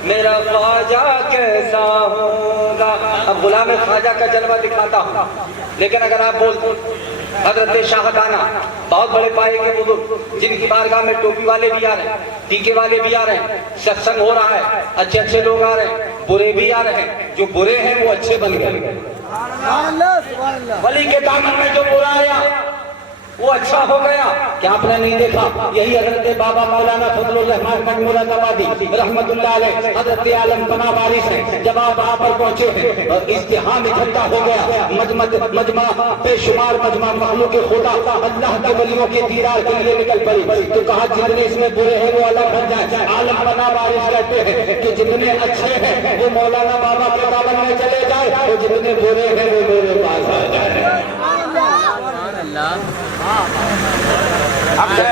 میرا خواجہ کیسا ہوگا. اب غلام خواجہ کا جلوہ دکھاتا ہوں. لیکن اگر آپ بولتے حضرت شاہدانہ بہت بڑے پائے کے بزرگ جن کی بارگاہ میں ٹوپی والے بھی آ رہے ہیں, ٹیکے والے بھی آ رہے ہیں, ستسنگ ہو رہا ہے, اچھے اچھے لوگ آ رہے ہیں, برے بھی آ رہے ہیں, جو برے ہیں وہ اچھے بن گئے. ولی کے دامن میں جو برا آیا وہ اچھا ہو گیا. کیا آپ نے نہیں دیکھا؟ یہی حضرت بابا مولانا فضل الرحمان منمورد آبادی رحمت اللہ علیہ حضرت عالم پناہ وارث ہیں. جب آپ وہاں پر پہنچے ہیں اور ازدحام اکٹھا ہو گیا, مجمع بے شمار مجمع مخلوق خدا اللہ کے ولیوں کے دیدار کے لیے نکل پڑی, تو کہا جتنے اس میں برے ہیں وہ الگ ہٹ جائیں. عالم پناہ وارث کہتے ہیں کہ جتنے اچھے ہیں وہ مولانا بابا کے دامن میں چلے جائیں, اور جتنے برے ہیں وہ میرے پاس آ جائیں.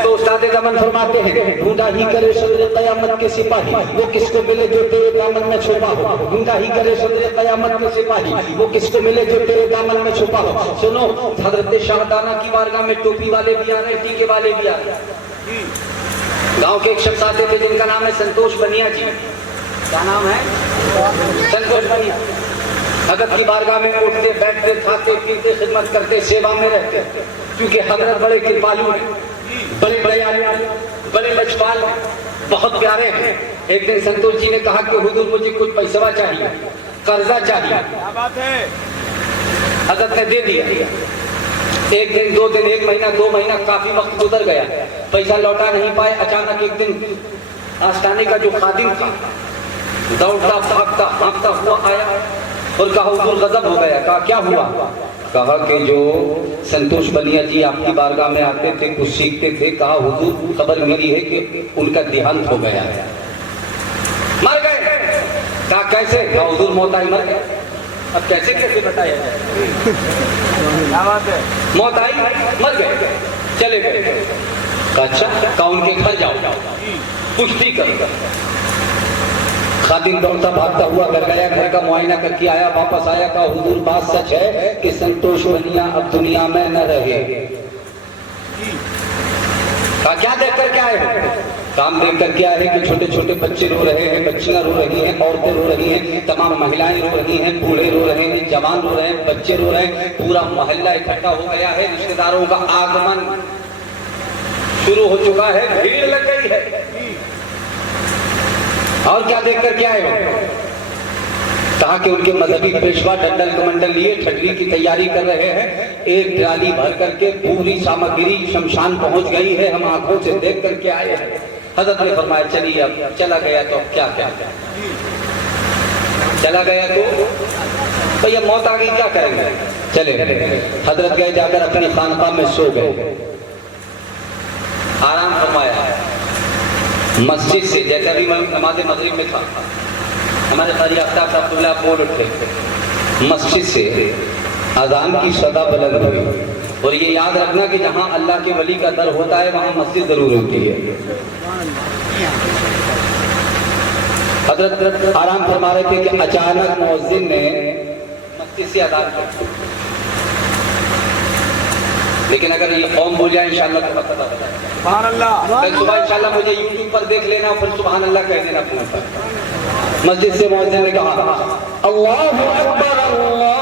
تو استاد زمان فرماتے ہیں ڈھونڈا ہی کرے صدر قیامت کے سپاہی وہ کس کو ملے جو تیرے دامن میں چھپا ہو. ڈھونڈا ہی کرے صدر قیامت کے سپاہی وہ کس کو ملے جو تیرے دامن میں چھپا ہو. سنو, حضرت شاہدانہ کی بارگاہ میں ٹوپی والے بھی آ رہے ہیں, ٹیکے والے بھی آ رہے ہیں. گاؤں کے ایک شخص آتے تھے جن کا نام ہے سنتوش بنیا جی. کیا نام ہے؟ سنتوش بنیا. حضرت کی بارگاہ میں اٹھتے بیٹھتے کھاتے پیتے خدمت کرتے سیوا میں رہتے, کیونکہ حضرت بڑے کرپالو ہیں, بڑے بڑے بڑے لچپال ہیں, بہت پیارے ہیں. ایک دن سنتوش جی نے کہا کہ حضور مجھے کچھ پیسہ چاہیے, قرضہ چاہیے. حضرت نے دے دیا. ایک دن, دو دن, ایک مہینہ, دو مہینہ, کافی وقت گزر گیا, پیسہ لوٹا نہیں پائے. اچانک ایک دن آستانے کا جو خادم تھا دوڑتا بھاگتا ہانکتا ہوا آیا اور کہا حضور غضب ہو گیا. کہا کیا ہوا؟ کہا کہ جو سنتوش بنیا جی آپ کی بارگاہ میں آتے تھے کچھ سیکھتے تھے, کہا حضور خبر ملی ہے کہ ان کا دیہانت ہو گیا ہے, مر گئے. کہا کیسے؟ کہا حضور موت آئی مر گئے. اب کیسے بتایا جائے؟ موت آئی مر گئے چلے گئے. اچھا, کہا ان کے گھر جاؤ پشتی کر. خادم دوڑتا بھاگتا ہوا گھر گیا, گھر کا معائنہ کر کے آیا, واپس آیا. کہا حضور بات سچ ہے کہ سنتوش بنیا اب دنیا میں نہ رہے. کہا کیا دیکھ کر کے آئے ہو؟ کام دیکھ کر کے آئے کہ چھوٹے چھوٹے بچے رو رہے ہیں, بچیاں رو رہی ہیں, عورتیں رو رہی ہیں, تمام مہلائیں رو رہی ہیں, بوڑھے رو رہے ہیں, جوان رو رہے ہیں, بچے رو رہے ہیں. پورا محلہ اکٹھا ہو گیا ہے, رشتہ داروں کا آگمن شروع ہو چکا ہے, بھیڑ لگ گئی ہے. اور کیا دیکھ کر کے آئے ہو؟ کہا کہ ان کے مذہبی پیشوا ڈنڈل کمنڈل لیے ٹھٹری کی تیاری کر رہے ہیں. ایک ٹرالی بھر کر کے پوری سامگری شمشان پہنچ گئی ہے, ہم آنکھوں سے دیکھ کر کے آئے ہیں. حضرت نے فرمایا چلیے, اب چلا گیا تو کیا چلا گیا تو بھئی اب موت آ گئی کیا کریں گے, چلے. حضرت گئے, جا کر اپنی خانقاہ میں سو گئے, آرام فرمایا. مسجد سے جیسے ابھی میں نماز مغرب میں تھا, ہمارے قاری آفتاب صاحب اللہ بول اٹھے, مسجد سے اذان کی صدا بلند ہوئی. اور یہ یاد رکھنا کہ جہاں اللہ کے ولی کا در ہوتا ہے وہاں مسجد ضرور ہوتی ہے. حضرت آرام فرما رہے تھے کہ اچانک مؤذن نے مسجد سے اذان کی. لیکن اگر یہ قوم بول جائے انشاءاللہ تو پتہ ہوتا ہے. سبحان اللہ. کل صبح انشاءاللہ مجھے یوٹیوب پر دیکھ لینا, پھر سبحان اللہ کہہ دینا فون پر. مسجد سے مؤذن نے کہا اللہ اکبر اللہ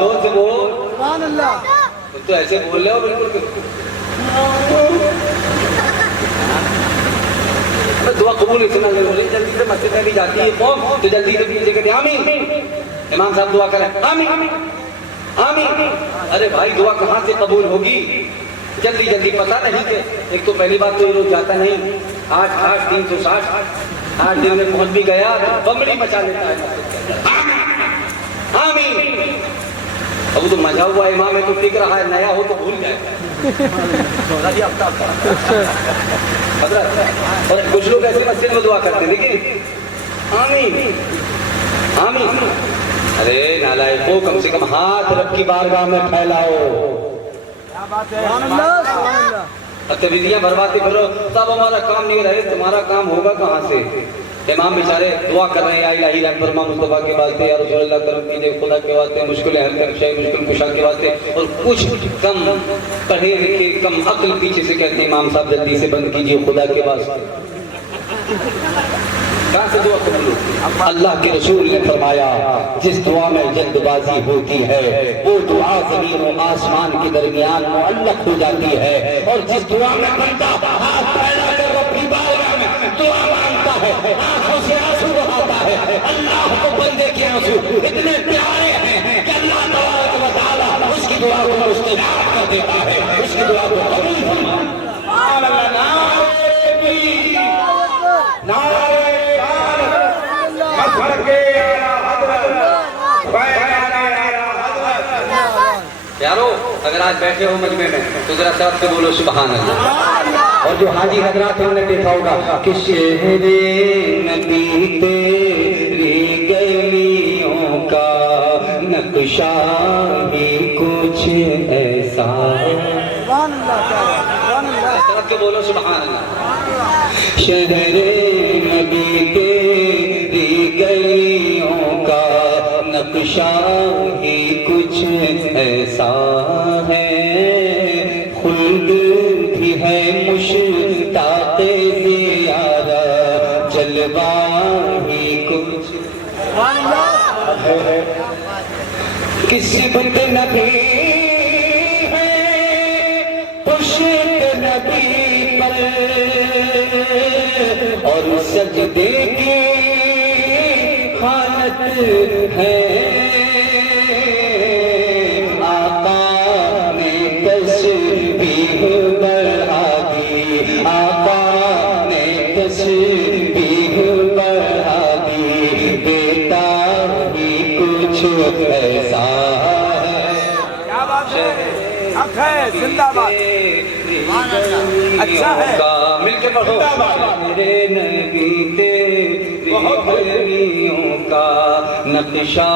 دور سے بول. سبحان اللہ. تو ایسے بول رہے ہو بالکل. دعا قبول اتنا نہیں ہو رہی, جلدی سے مسجد میں بھی جاتی ہے قوم تو جلدی سے پیچھے کہتے ہیں آمین. امام صاحب دعا کریں آمین آمین. ارے بھائی دعا کہاں سے قبول ہوگی؟ جلدی جلدی پتہ نہیں کہ ایک تو پہلی بات تو یہ روز جاتا نہیں, 8 360 8 دن میں پہنچ بھی گیا تو بمڑی مچا لیتا ہے آمین. اب تو مزہ ہوا امام ہے تو ٹک رہا ہے, نیا ہو تو بھول جائے. اور کچھ لوگ ایسے مسجد میں دعا کرتے ہیں لیکن آمین آمین. ارے نالائقو, کم سے کم ہاتھ رب کی بارگاہ میں پھیلاؤ. تبیدیاں بھرواتے پھرو, تب ہمارا کام نہیں رہے, تمہارا کام ہوگا کہاں سے؟ امام بیچارے دعا کر رہے ہیں، یا الہی رحم فرما مصطفیٰ کے واسطے، یا رسول اللہ کرم کیجیے خدا کے واسطے، مشکل حل کر شے مشکل کشا کے واسطے، اور کچھ کم پڑھے لکھے کم عقل پیچھے سے کہتے ہیں امام صاحب جلدی سے بند کیجیے خدا کے واسطے. کہاں سے دعا قبول ہوتی ہے؟ اللہ کے رسول نے فرمایا جس دعا میں جلد بازی ہوتی ہے وہ دعا زمین و آسمان کے درمیان معلق ہو جاتی ہے، اور جس دعا میں بندہ ہاتھ پھیلا کر اپنی بارگاہ میں دعا مانگتا ہے، آنکھوں سے آنسو بہاتا ہے، اللہ کو بندے کے آنسو اتنے پیارے ہیں کہ اللہ تبارک و تعالیٰ اس کی دعا کو مستجاب کر دیتا ہے، اس کی دعا کو قبول فرماتا ہے. سبحان اللہ. یارو اگر آج بیٹھے ہو مجمع میں تو ذرا سب سے بولو سبحان اللہ. اور جو حاجی حضرات ہیں انہیں دیکھا ہوگا کہ شہر نبی تیری گلیوں کا نقشہ ہی کچھ ایسا ہے. سب سے بولو سبحان اللہ. شہر نبی تیری گلیوں کا نقشہ ہی کچھ ایسا ہے، خلد بھی ہے مشتاق زیارت جلوہ ہی کچھ ہے. قسمت نبی ہے پشت نبی پر، اور سجدے کی حالت ہے. آقا نے تسبیح بڑھا دی، آقا نے تسبیح بڑھا دی، بیٹا ہی کچھ ایسا ہے. کیا بات ہے، حق ہے، زندہ باد. اچھا ہے، مل کے پڑھو. میرے نبی تیری گلیوں کا نقشہ.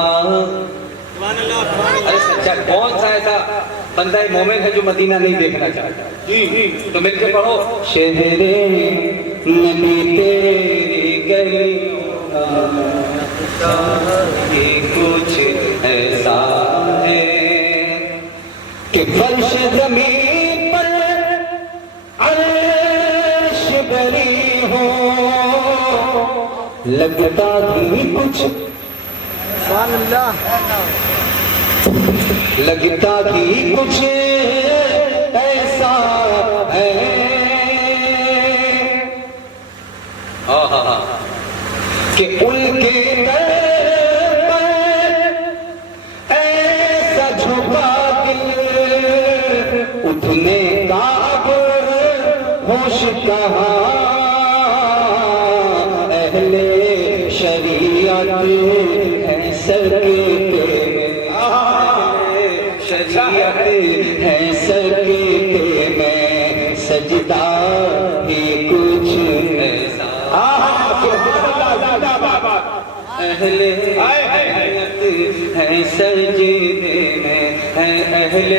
ارے سچا کون سا ایسا بندہ مومن ہے جو مدینہ نہیں دیکھنا چاہتا؟ تو مل کے پڑھو. شہر نبی تیری گلیوں کا نقشہ ہی کچھ ایسا ہے کہ فرش زمین پر عرش بری ہو، لگتا بھی کچھ سبحان اللہ. لگتا بھی کچھ ایسا ہے. کہ ان کے در پر ایسا جھکا دل اٹھنے کا اب ہوش کہاں. اہل شریعت ہے سرکتے میں، شریعت ہے سرکتے میں، سجدہ ہی کچھ ایسا. اہل شریعت ہے سجدے میں، اہل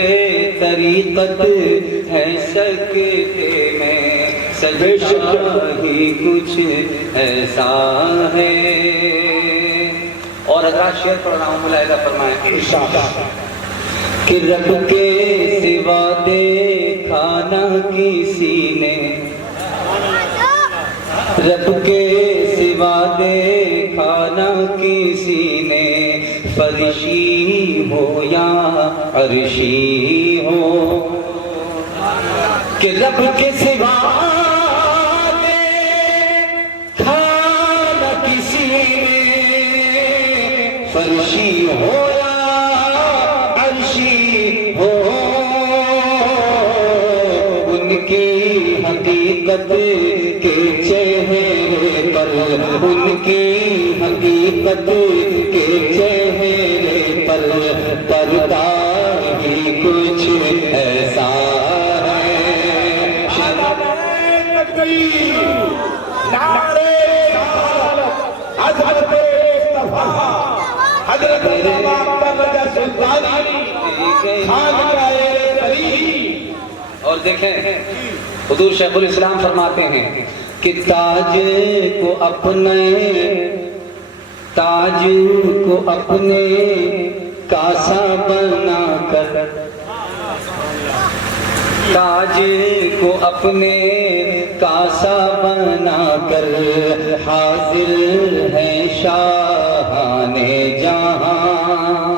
طریقت ہے سرکتے میں، سجدہ ہی کچھ ایسا ہے. اور حضرات شعر پڑھ رہا ہوں، ملاحظہ فرمائیں کہ رب کے سوا دیکھا نہ کسی نے، رب کے سوا دیکھا نہ کسی نے، فرشی ہو یا عرشی ہو. کہ رب کے سوا دیکھا نہ کسی نے، فرشی ہو یا عرشی ہو. ان کی حقیقت کے چہرے پر، ان کی حقیقت کے چہرے پر پردہ ہی کچھ ایسا ہے. حضرت اور دیکھیں حضور شیخ الاسلام فرماتے ہیں کہ تاج کو اپنے کاسا بنا کر، تاج کو اپنے کاسا بنا کر حاضر ہے شاہان جہاں،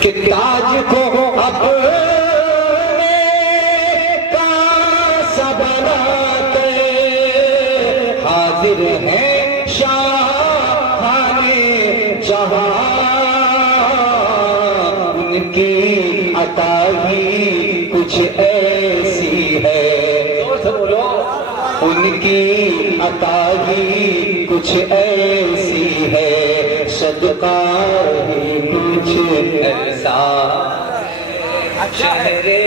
کہ تاج کو اپنے کاسا بنا کر حاضر ہے شاہان جہاں، ان کی عطا ہی کچھ ایسی ہے، بولو ان کی عطا ہی کچھ ایسی ہے، صدقہ ہی کچھ ایسا، شہرے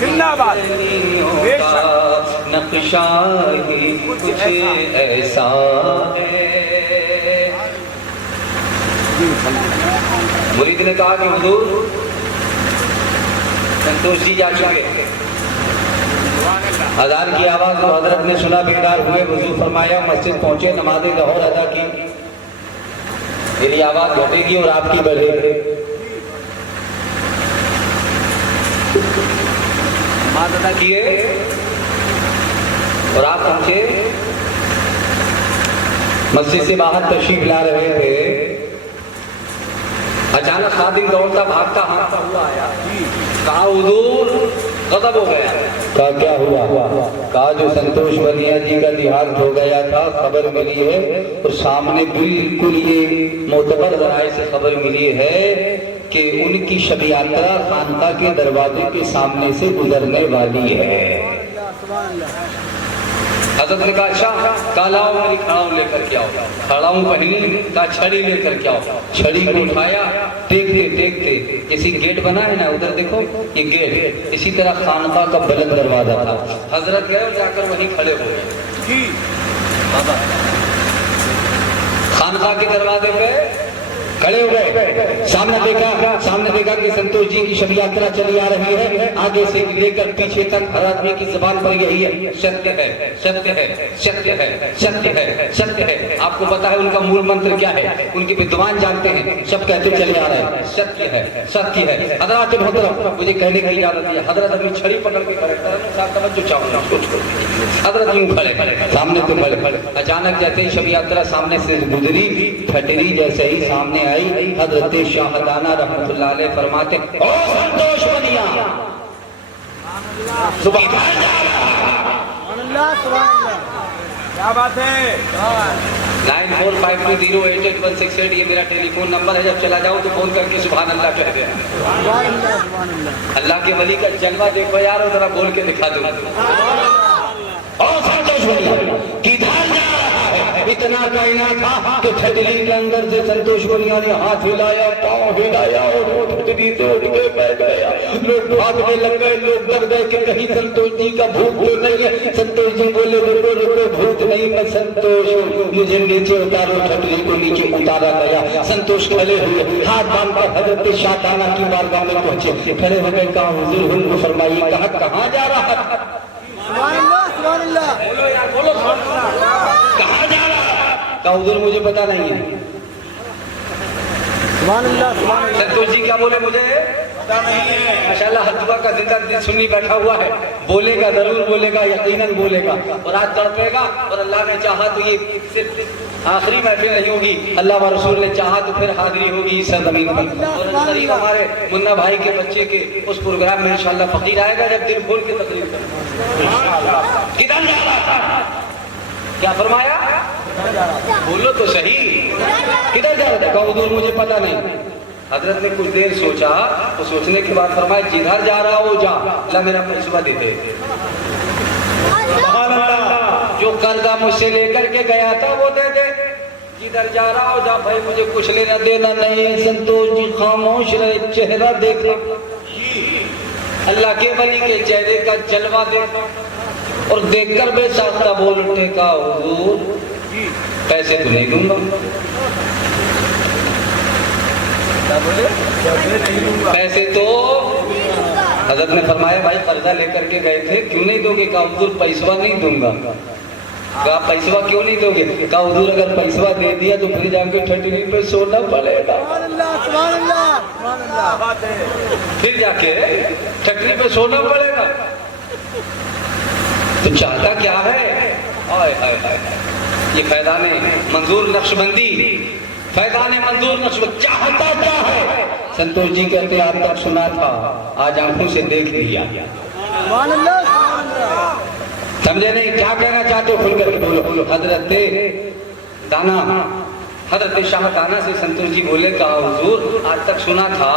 زندہ باد، بے شک نقشہ ہی کچھ ایسا ہے۔ مرید نے کہا کہ حضور سنتوش جی جا چکے، اذان کی آواز تو حضرت نے سنا، بیدار ہوئے، وضو فرمایا، مسجد پہنچے، نماز ظہر ادا کی، میری آواز گھٹے گی اور آپ کی بڑھے گی، نماز ادا کیے اور آپ پہنچے، مسجد سے باہر تشریف لا رہے تھے، اچانک خادم دوڑتا بھاگتا ہانپتا ہوا آیا، کہا حضور غضب ہو گیا، کہا کیا ہوا؟ کہا جو سنتوش بنیا جی کا دیہانت ہو گیا تھا، خبر ملی ہے، اور سامنے بالکل یہ معتبر ذرائع سے خبر ملی ہے کہ ان کی شب یاترا خانقاہ کے دروازے کے سامنے سے گزرنے والی ہے۔ حضرت نے کہا اچھا، کہا لاؤ میری کھڑاؤں لے کر کے آؤ، کھڑاؤں پہنی، کہا چھڑی لے کر کے آؤ، چھڑی کو اٹھایا، ٹیکتے اسی گیٹ بنا ہے نا ادھر دیکھو یہ گیٹ، اسی طرح خانقاہ کا بلند دروازہ تھا، حضرت گئے اور جا کر وہیں کھڑے ہو گئے، خانقاہ کے دروازے پہ کھڑے ہو گئے، سامنے دیکھا کہ سنتوش جی کی شب یاترا چلی آ رہی ہے، آگے سے لے کر پیچھے تک ہر آدمی کی زبان پر یہی ہے، ستیہ ہے، ستیہ ہے، ستیہ ہے، ستیہ ہے، ستیہ ہے۔ آپ کو پتا ہے ان کا مول منتر کیا ہے، ان کی بدوان جانتے ہیں، سب کہتے چلے آ رہے ہیں، ستیہ ہے، ستیہ ہے۔ حضرات محترم مجھے کہنے کی اجازت ہے، حضرت اپنی چھڑی پکڑ کے کھڑے، صاحب توجہ چاہوں گا، حضرت یوں کھڑے، سامنے سے کھڑے، اچانک جیسے ہی شب یاترا سامنے سے گزری، پھٹری جیسے ہی سامنے آئی، حضرت شاہدانہ رحمت اللہ علیہ فرماتے او سنتوش بنیا، سبحان اللہ، کیا بات ہے، 9452088168 یہ میرا ٹیلی فون نمبر ہے، جب چلا جاؤں تو فون کر کے سبحان اللہ کہہ دیا۔ اللہ کے ولی کا جلوہ دیکھو یار، اور ذرا بول کے دکھا دوں، او سنتوش بنیا کدھر جا رہا ہے؟ اتنا کہنا تھا کہ چھجلی کے اندر سے سنتوش بنیا نے ہاتھ ہلایا، پاؤں ہلایا اور وہ چھجلی سے اٹھ کے بیٹھ گیا، لوگ بھاگنے لگ گئے، لوگ ڈر گئے کہ کہیں سنتوش جی کا بھوت تو نہیں ہے۔ سنتوش جی بولے رکو رکو، بھوت نہیں، میں سنتوش ہوں، مجھے نیچے اتارو۔ چھجلی کو نیچے اتارا گیا، سنتوش کھڑے ہوئے، ہاتھ باندھ کر حضرت شاہدانہ کی بارگاہ میں پہنچے، کھڑے ہو گئے، کہا حضور حضور فرمائیے، کہا کہاں جا رہا ہے؟ سبحان اللہ، سبحان اللہ، بولو یار بولو، کہاں جا رہا ہے؟ کہا حضور مجھے پتا نہیں ہے۔ سبحان اللہ، سبحان اللہ، سنتوش جی کیا بولے؟ مجھے پتا نہیں ہے، ماشاءاللہ حدوہ کا زندہ دل سنی بیٹھا ہوا ہے، بولے گا ضرور بولے گا، یقیناً بولے گا، اور آج تڑپے گا، اور اللہ نے چاہا تو یہ صرف آخری محفل نہیں ہوگی، اللہ و رسول نے چاہا تو پھر حاضری ہوگی اس سرزمین پر، اور قریب ہمارے منا بھائی کے بچے کے اس پروگرام میں انشاءاللہ فقیر آئے گا، جب دل کھول کے تقریر کرے گا۔ کدھر جا رہا تھا؟ کیا فرمایا؟ بولو تو صحیح، کدھر جا رہا تھا؟ کہا حضور مجھے پتا نہیں۔ حضرت نے کچھ دیر سوچا، تو سوچنے کے بعد فرمایا جدھر جا رہا ہو جا، اللہ میرا پیسہ دے دے۔ جو قرضہ مجھ سے لے کر کے گیا تھا وہ دے دے، جدھر جا رہا ہو جا، بھائی مجھے کچھ لینا دینا نہیں۔ سنتوش جی خاموش رہے، چہرہ دیکھا، اللہ کے ولی کے چہرے کا جلوہ دیکھا، اور دیکھ کر بے ساختہ بول اٹھے، کہا حضور پیسے تو نہیں دوں گا، پیسے تو حضرت نے فرمایا بھائی قرضہ لے کر کے گئے تھے کیوں نہیں دو گے؟ کہا حضور پیسوا نہیں دوں گا۔ کہا پیسوا کیوں نہیں دو گے؟ کہا حضور اگر پیسوا دے دیا تو پھر جا کے ٹھٹری پہ سونا پڑے گا، پھر جا کے ٹھٹری پہ سونا پڑے گا۔ تو چاہتا کیا ہے؟ یہ فیضان منظور نقشبندی، فیضان منظور نقشبندی چاہتا کیا ہے؟ سنتوش جی کہتے آپ تک سنا تھا، آج آنکھوں سے دیکھ لیا۔ سمجھے نہیں؟ کیا کہنا چاہتے ہو؟ کھل کر کے بولو۔ حضرت دانا، حضرت شاہ دانا سے سنتوش جی بولے کہا حضور آج تک سنا تھا،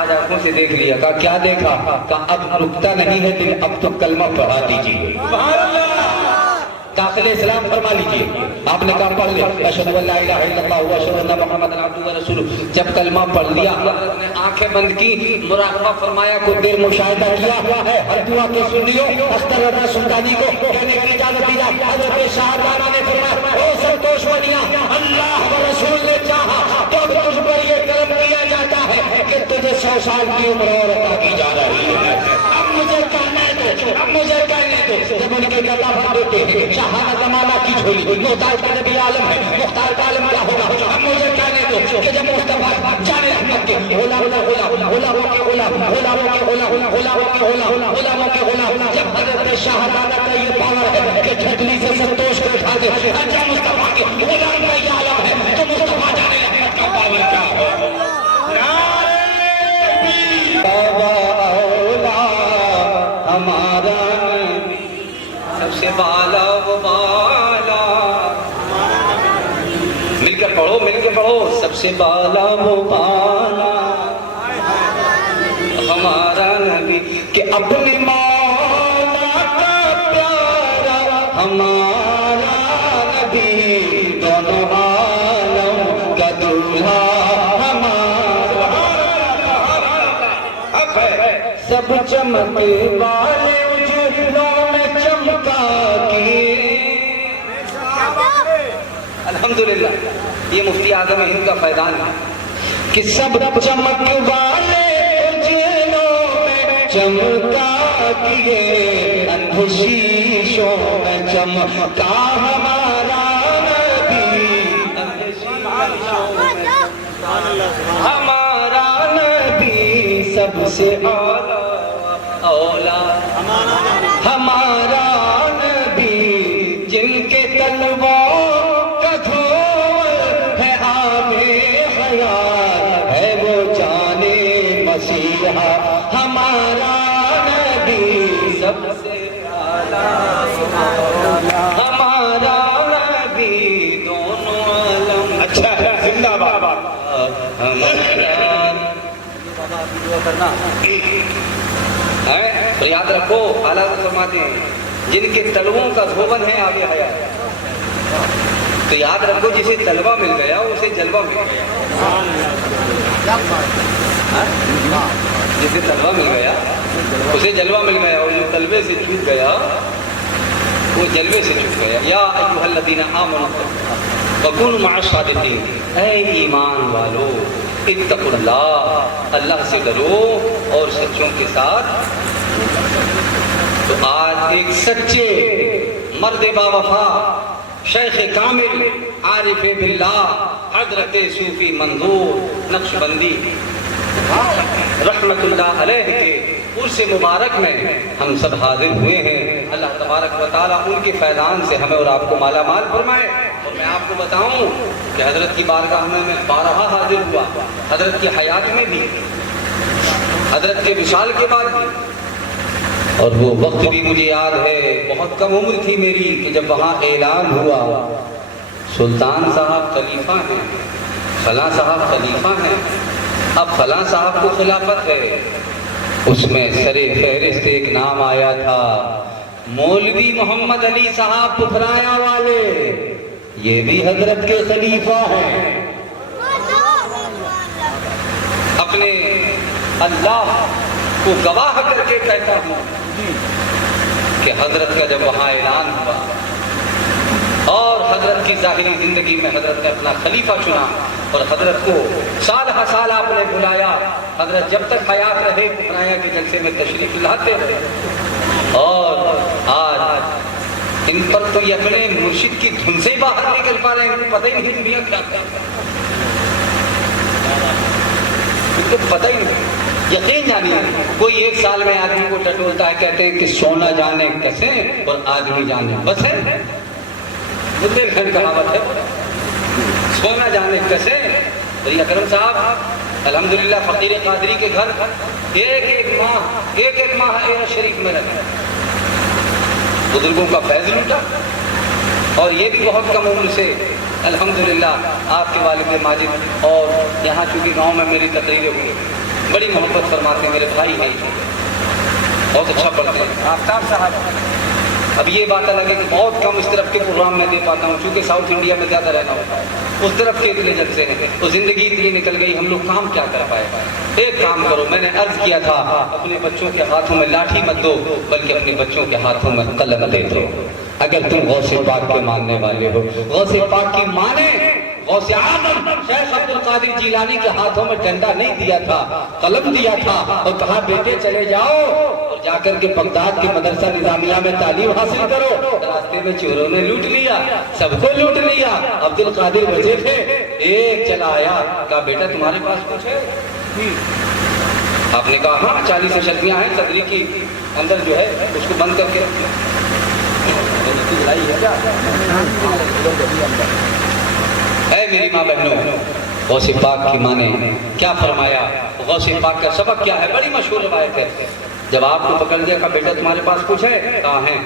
آج آنکھوں سے دیکھ لیا۔ کہا کیا دیکھا؟ کہا اب رکتا نہیں ہے دل، اب تو کلمہ پڑھا دیجیے۔ داخل اسلام فرما لیجیے۔ آپ نے کہا پڑھ لیا اشہدو ان لا الہ الا اللہ و اشہدو ان محمدًا عبدہ و رسولہ۔ جب کلمہ پڑھ لیا حضرت نے آنکھیں بند کی، مراقبہ فرمایا، کچھ دیر مشاہدہ کیا ہے ہر دعا کے سنیو اختر رضا سلطانی کو کہنے کی اجازت دی۔ حضرت شاہ دانا نے فرمایا اے سنتوش ونیا، اللہ و رسول نے چاہا تو اب تجھ پر یہ کرم کیا جاتا ہے کہ تجھے 100 سال کی عمر اور عطا کی جا رہی ہے۔ اب مجھے کہنے دو، اب مجھے کہنے دو۔ جب ان کے گلا بھر دیتے ہیں شاہانہ زمانہ کی جھولی، محتاج کا نبی عالم ہے، مختار کا عالم کیا ہوگا؟ اب مجھے کہنے دو کہ جب مصطفیٰ جان رحمت کے غلاموں کے غلام، غلاموں کے غلام، غلاموں کے غلام، غلاموں کے غلام، غلاموں کے غلام، جب حضرت شاہ دانا کا یہ پاور ہے کہ ٹھٹلی سے سنتوش کو اٹھا دے، جب مصطفیٰ کے غلام کا یہ عالم ہے تو مصطفیٰ جان رحمت کا پاور کیا ہے؟ ہمارا سب سے بالا وہ بالا، مل کر پڑھو، مل کر پڑھو، سب سے بالا وہ بالا ہمارا نبی کہ اپنی مولا کا پیارا ہمارا نبی، دونوں عالم کا دولہا ہمارا، سب چمکے والے اجلوں میں چمکا کی۔ الحمدللہ یہ مفتی اعظم ہند کا فیضان ہے کہ سب چمک والے اجلوں میں چمکا کیے، اندھے شیشوں میں چمکا ہمارا نبی، اندھے شیشوں میں ہمارا نبی، سب سے اولا ہمارا نبی، جن کے تلووں کا دھول ہے آبے حیات، ہے وہ جانے مسیحا ہمارا نبی، سب سے اعلیٰ ہمارا نبی، دونوں عالم اچھا ہے زندہ باد ہمارا کرنا تو یاد رکھو اعلیٰ فرماتے ہیں جن کے تلووں کا دھوبن ہے آگے حیات، تو یاد رکھو جسے تلوہ مل گیا اسے جلوہ مل گیا، جسے تلوہ مل گیا اسے جلوہ مل گیا، اور جو تلوے سے چھوٹ گیا وہ جلوے سے چھوٹ گیا۔ یا ایھا الذین آمنوا وکونوا مع الصادقین، اے ایمان والو اتقوا اللہ، اللہ سے ڈرو اور سچوں کے ساتھ۔ تو آج ایک سچے مرد با وفا، شیخ کامل، عارف باللہ، حضرت صوفی منظور نقشبندی رحمت اللہ علیہ کے عرس مبارک میں ہم سب حاضر ہوئے ہیں۔ اللہ تبارک و تعالیٰ ان کے فیضان سے ہمیں اور آپ کو مالا مال فرمائے۔ اور میں آپ کو بتاؤں کہ حضرت کی بارگاہ میں بارہا حاضر ہوا، حضرت کی حیات میں بھی، حضرت کے وصال کے بعد بھی، اور وہ وقت بھی مجھے یاد ہے، بہت کم عمر تھی میری کہ جب وہاں اعلان ہوا سلطان صاحب خلیفہ ہیں، فلاں صاحب خلیفہ ہیں، اب فلاں صاحب کو خلافت ہے۔ اس میں سر فہرست ایک نام آیا تھا، مولوی محمد علی صاحب پکھرایا والے، یہ بھی حضرت کے خلیفہ ہیں۔ اپنے اللہ کو گواہ کر کے کہتا ہوں کہ حضرت کا جب وہاں اعلان ہوا اور حضرت کی ظاہری زندگی میں حضرت نے اپنا خلیفہ چنا اور حضرت کو سال ہر سال آپ نے بلایا. حضرت جب تک حیات رہے کفرایا کے جلسے میں تشریف لاتے رہے اور آج ان پر تو یہ اپنے مرشد کی دھن سے باہر نکل پا رہے ہیں. ان کو پتہ ہی نہیں دنیا کیا کرتا ہے, ان کو پتہ ہی نہیں. یقین جانیے کوئی ایک سال میں آدمی کو ٹٹولتا ہے, کہتے ہیں کہ سونا جانے کسے اور آدمی جانے بس ہے. بندے گھر کہاوت ہے, سونا جانے کسے. علی اکرم صاحب الحمدللہ فقیر قادری کے گھر ایک ایک ماہ ایرا شریف میں رہے, بزرگوں کا فیض لوٹا. اور یہ بھی بہت کم عمر سے الحمدللہ آپ کے والد ماجد, اور یہاں چونکہ گاؤں میں میری تقریریں ہوئی, بڑی محبت فرماتے ہیں. میرے بھائی ہیں, بہت اچھا پڑھتے ہیں. آفتاب صاحب اب یہ بات الگ ہے کہ بہت کم اس طرف کے پروگرام میں دے پاتا ہوں, چونکہ ساؤتھ انڈیا میں زیادہ رہنا ہوتا ہے. اس طرف کے اتنے جلسے ہیں, تو زندگی اتنی نکل گئی, ہم لوگ کام کیا کر پائے. ایک کام کرو, میں نے عرض کیا تھا اپنے بچوں کے ہاتھوں میں لاٹھی مت دو, بلکہ اپنے بچوں کے ہاتھوں میں قلم دے دو. اگر تم غوث پاک کے ماننے والے ہو, غوث پاک کی مانے. غوث اعظم شیخ عبد القادر جیلانی کے ہاتھوں میں ڈنڈا نہیں دیا تھا, قلم دیا تھا اور کہا بیٹے چلے جاؤ اور جا کر کے بغداد کے مدرسہ نظامیہ میں تعلیم حاصل کرو. راستے میں چوروں نے لوٹ لیا, سب کو لوٹ لیا. عبد القادر بچے تھے, ایک چلا آیا, کہا بیٹا تمہارے پاس کچھ ہے؟ آپ نے کہا ہاں 40 اشرفیاں ہیں صدری کی اندر جو ہے اس کو بند کر کے اے میری ماں بہنوں, غوث پاک کی ماں نے کیا فرمایا, غوث پاک کا سبق کیا ہے, بڑی مشہور روایت ہے. جب آپ کو پکڑ دیا, کہا بیٹا تمہارے پاس کچھ ہے؟ کہاں ہے.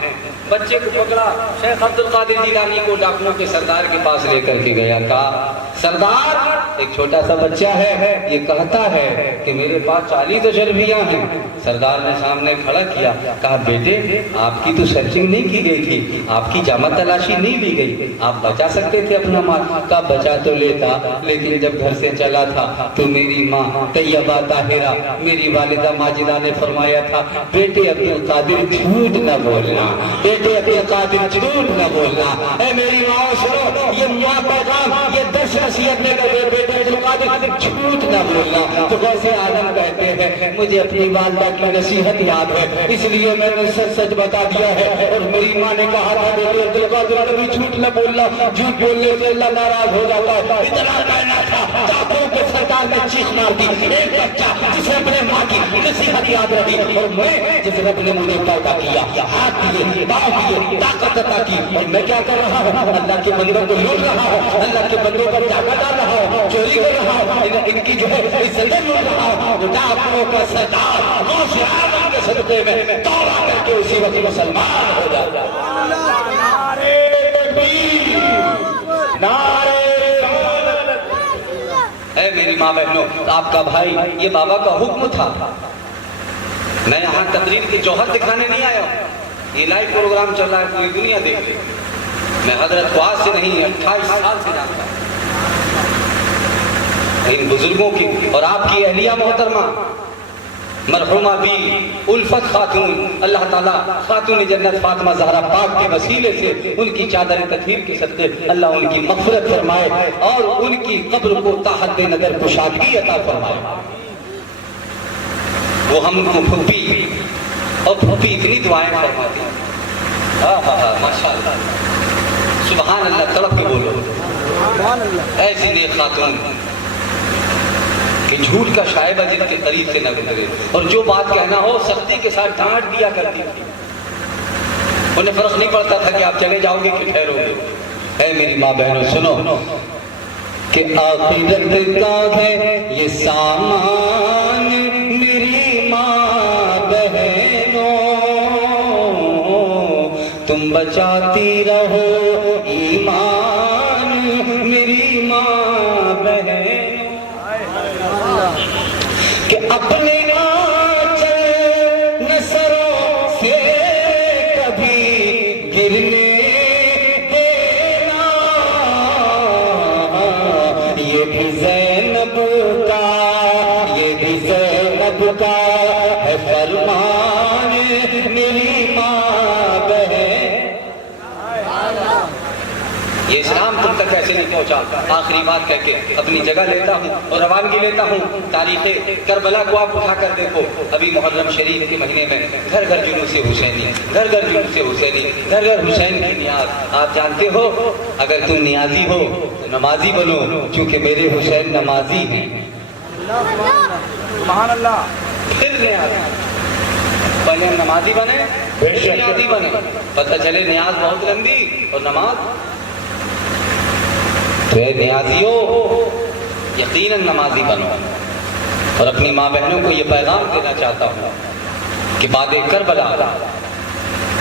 بچے کو پکڑا, شیخ عبد القادر جیلانی کو ڈاکوؤں کے سردار کے پاس لے کر کے گیا. کہا سردار ایک چھوٹا سا بچہ ہے, یہ کہتا ہے کہ میرے پاس 40 اشرفیاں ہیں. سردار نے سامنے کھڑا کیا, کہا بیٹے آپ کی تو سرچنگ نہیں کی گئی تھی, آپ کی جامع تلاشی نہیں لی گئی, آپ بچا سکتے تھے اپنا مال. کہا بچا تو لیتا, لیکن جب گھر سے چلا تھا تو میری ماں طیبہ طاہرہ میری والدہ ماجدہ نے فرمایا تھا بیٹے عبد القادر جھوٹ نہ بولنا, بیٹے عبد القادر جھوٹ نہ بولنا. اے میری ماں سنو, یہ ماں پیغام, یہ 10 نصیحت میں کہتے بیٹے عبد القادر جھوٹ نہ بولنا. تو غوث اعظم کہتے ہیں مجھے اپنی والدہ کی نصیحت یاد ہے, اس لیے میں نے سچ سچ بتا دیا ہے. اور میری ماں نے کہا تھا بیٹے عبد القادر کبھی جھوٹ نہ بولنا, جھوٹ بولنے سے اللہ ناراض ہو جاتا ہے. اتنا کہنا تھا, ڈاکوؤں کے سردار نے چیخ مار دی. ایک بچہ جسے اپنے ماں کی نصیحت یاد رہی, اور میں جس رب نے مجھے پیدا کیا, ہاتھ دیے, پاؤں دیے, طاقت عطا کی, اور میں کیا کر رہا ہوں, اللہ کے بندوں کو لوٹ رہا ہوں, اللہ کے بندوں پر ڈاکہ ڈال رہا ہوں, چوری کر رہا ہوں, ان کی جو ہے عزتیں لوٹ رہا ہوں. ڈاکوؤں کا سردار غوث اعظم کے صدقے میں توبہ کر کے اسی وقت مسلمان ہو جاتا. نعرے تکبیر, نعرے. اے میری ماں بہنوں, آپ کا بھائی یہ بابا کا حکم تھا. میں یہاں تقریر کے جوہر دکھانے نہیں آیا ہوں, یہ لائیو پروگرام چل رہا ہے, پوری دنیا دیکھ لے. میں حضرت کو آج سے نہیں 28 سال سے جانتا ہوں, ان بزرگوں کی اور آپ کی اہلیہ محترمہ مرحومہ بی الفت خاتون, اللہ تعالیٰ خاتون جنت فاطمہ زہرا پاک کے وسیلے سے ان کی چادر تطہیر کے صدقے اللہ ان کی مغفرت فرمائے اور ان کی قبر کو تحت نظر کشادگی عطا فرمائے. وہ ہم کو پھوپھی, اور پھوپھی اتنی دعائیں فرماتی ہیں, ماشاءاللہ, سبحان اللہ, تڑپ کے بولو. ایسی نیک خاتون کہ جھوٹ کا شائبہ جن کے قریب سے نہ گزرے, اور جو بات کہنا ہو سختی کے ساتھ ڈانٹ دیا کرتی تھی. انہیں فرق نہیں پڑتا تھا کہ آپ چلے جاؤ گے کہ ٹھہرو گے. اے میری ماں بہنوں سنو کہ آخرت کا ہے یہ سامان میری ماں بہنوں, تم بچاتی رہو ایمان میری ماں بہنوں, کہ اپنے آنچل نثروں سے کبھی گرنے دینا, یہ بھی زینب کا, یہ بھی زینب کا ہے فرمان میری ماں بہن. یہ اسلام تم تک کیسے نہیں پہنچا؟ آخری بات کہہ کے اپنی جگہ لیتا ہوں اور روانگی لیتا ہوں۔ تاریخ کربلا کو آپ اٹھا کر دیکھو، ابھی محرم شریف کے مہینے میں گھر گھر جلوس حسینی، گھر گھر جلوس حسینی، گھر گھر حسین کی نیاز۔ آپ جانتے ہو اگر تم نیازی ہو تو نمازی بنو، چونکہ میرے حسین نمازی ہیں۔ سبحان اللہ۔ پھر نیاز، پہلے ہم نمازی بنے پھر نیازی بنے، پتہ چلے نیاز بہت لمبی اور نماز۔ تو اے نیازیو یقیناً نمازی بنو۔ اور اپنی ماں بہنوں کو یہ پیغام دینا چاہتا ہوں کہ بعد کربلا،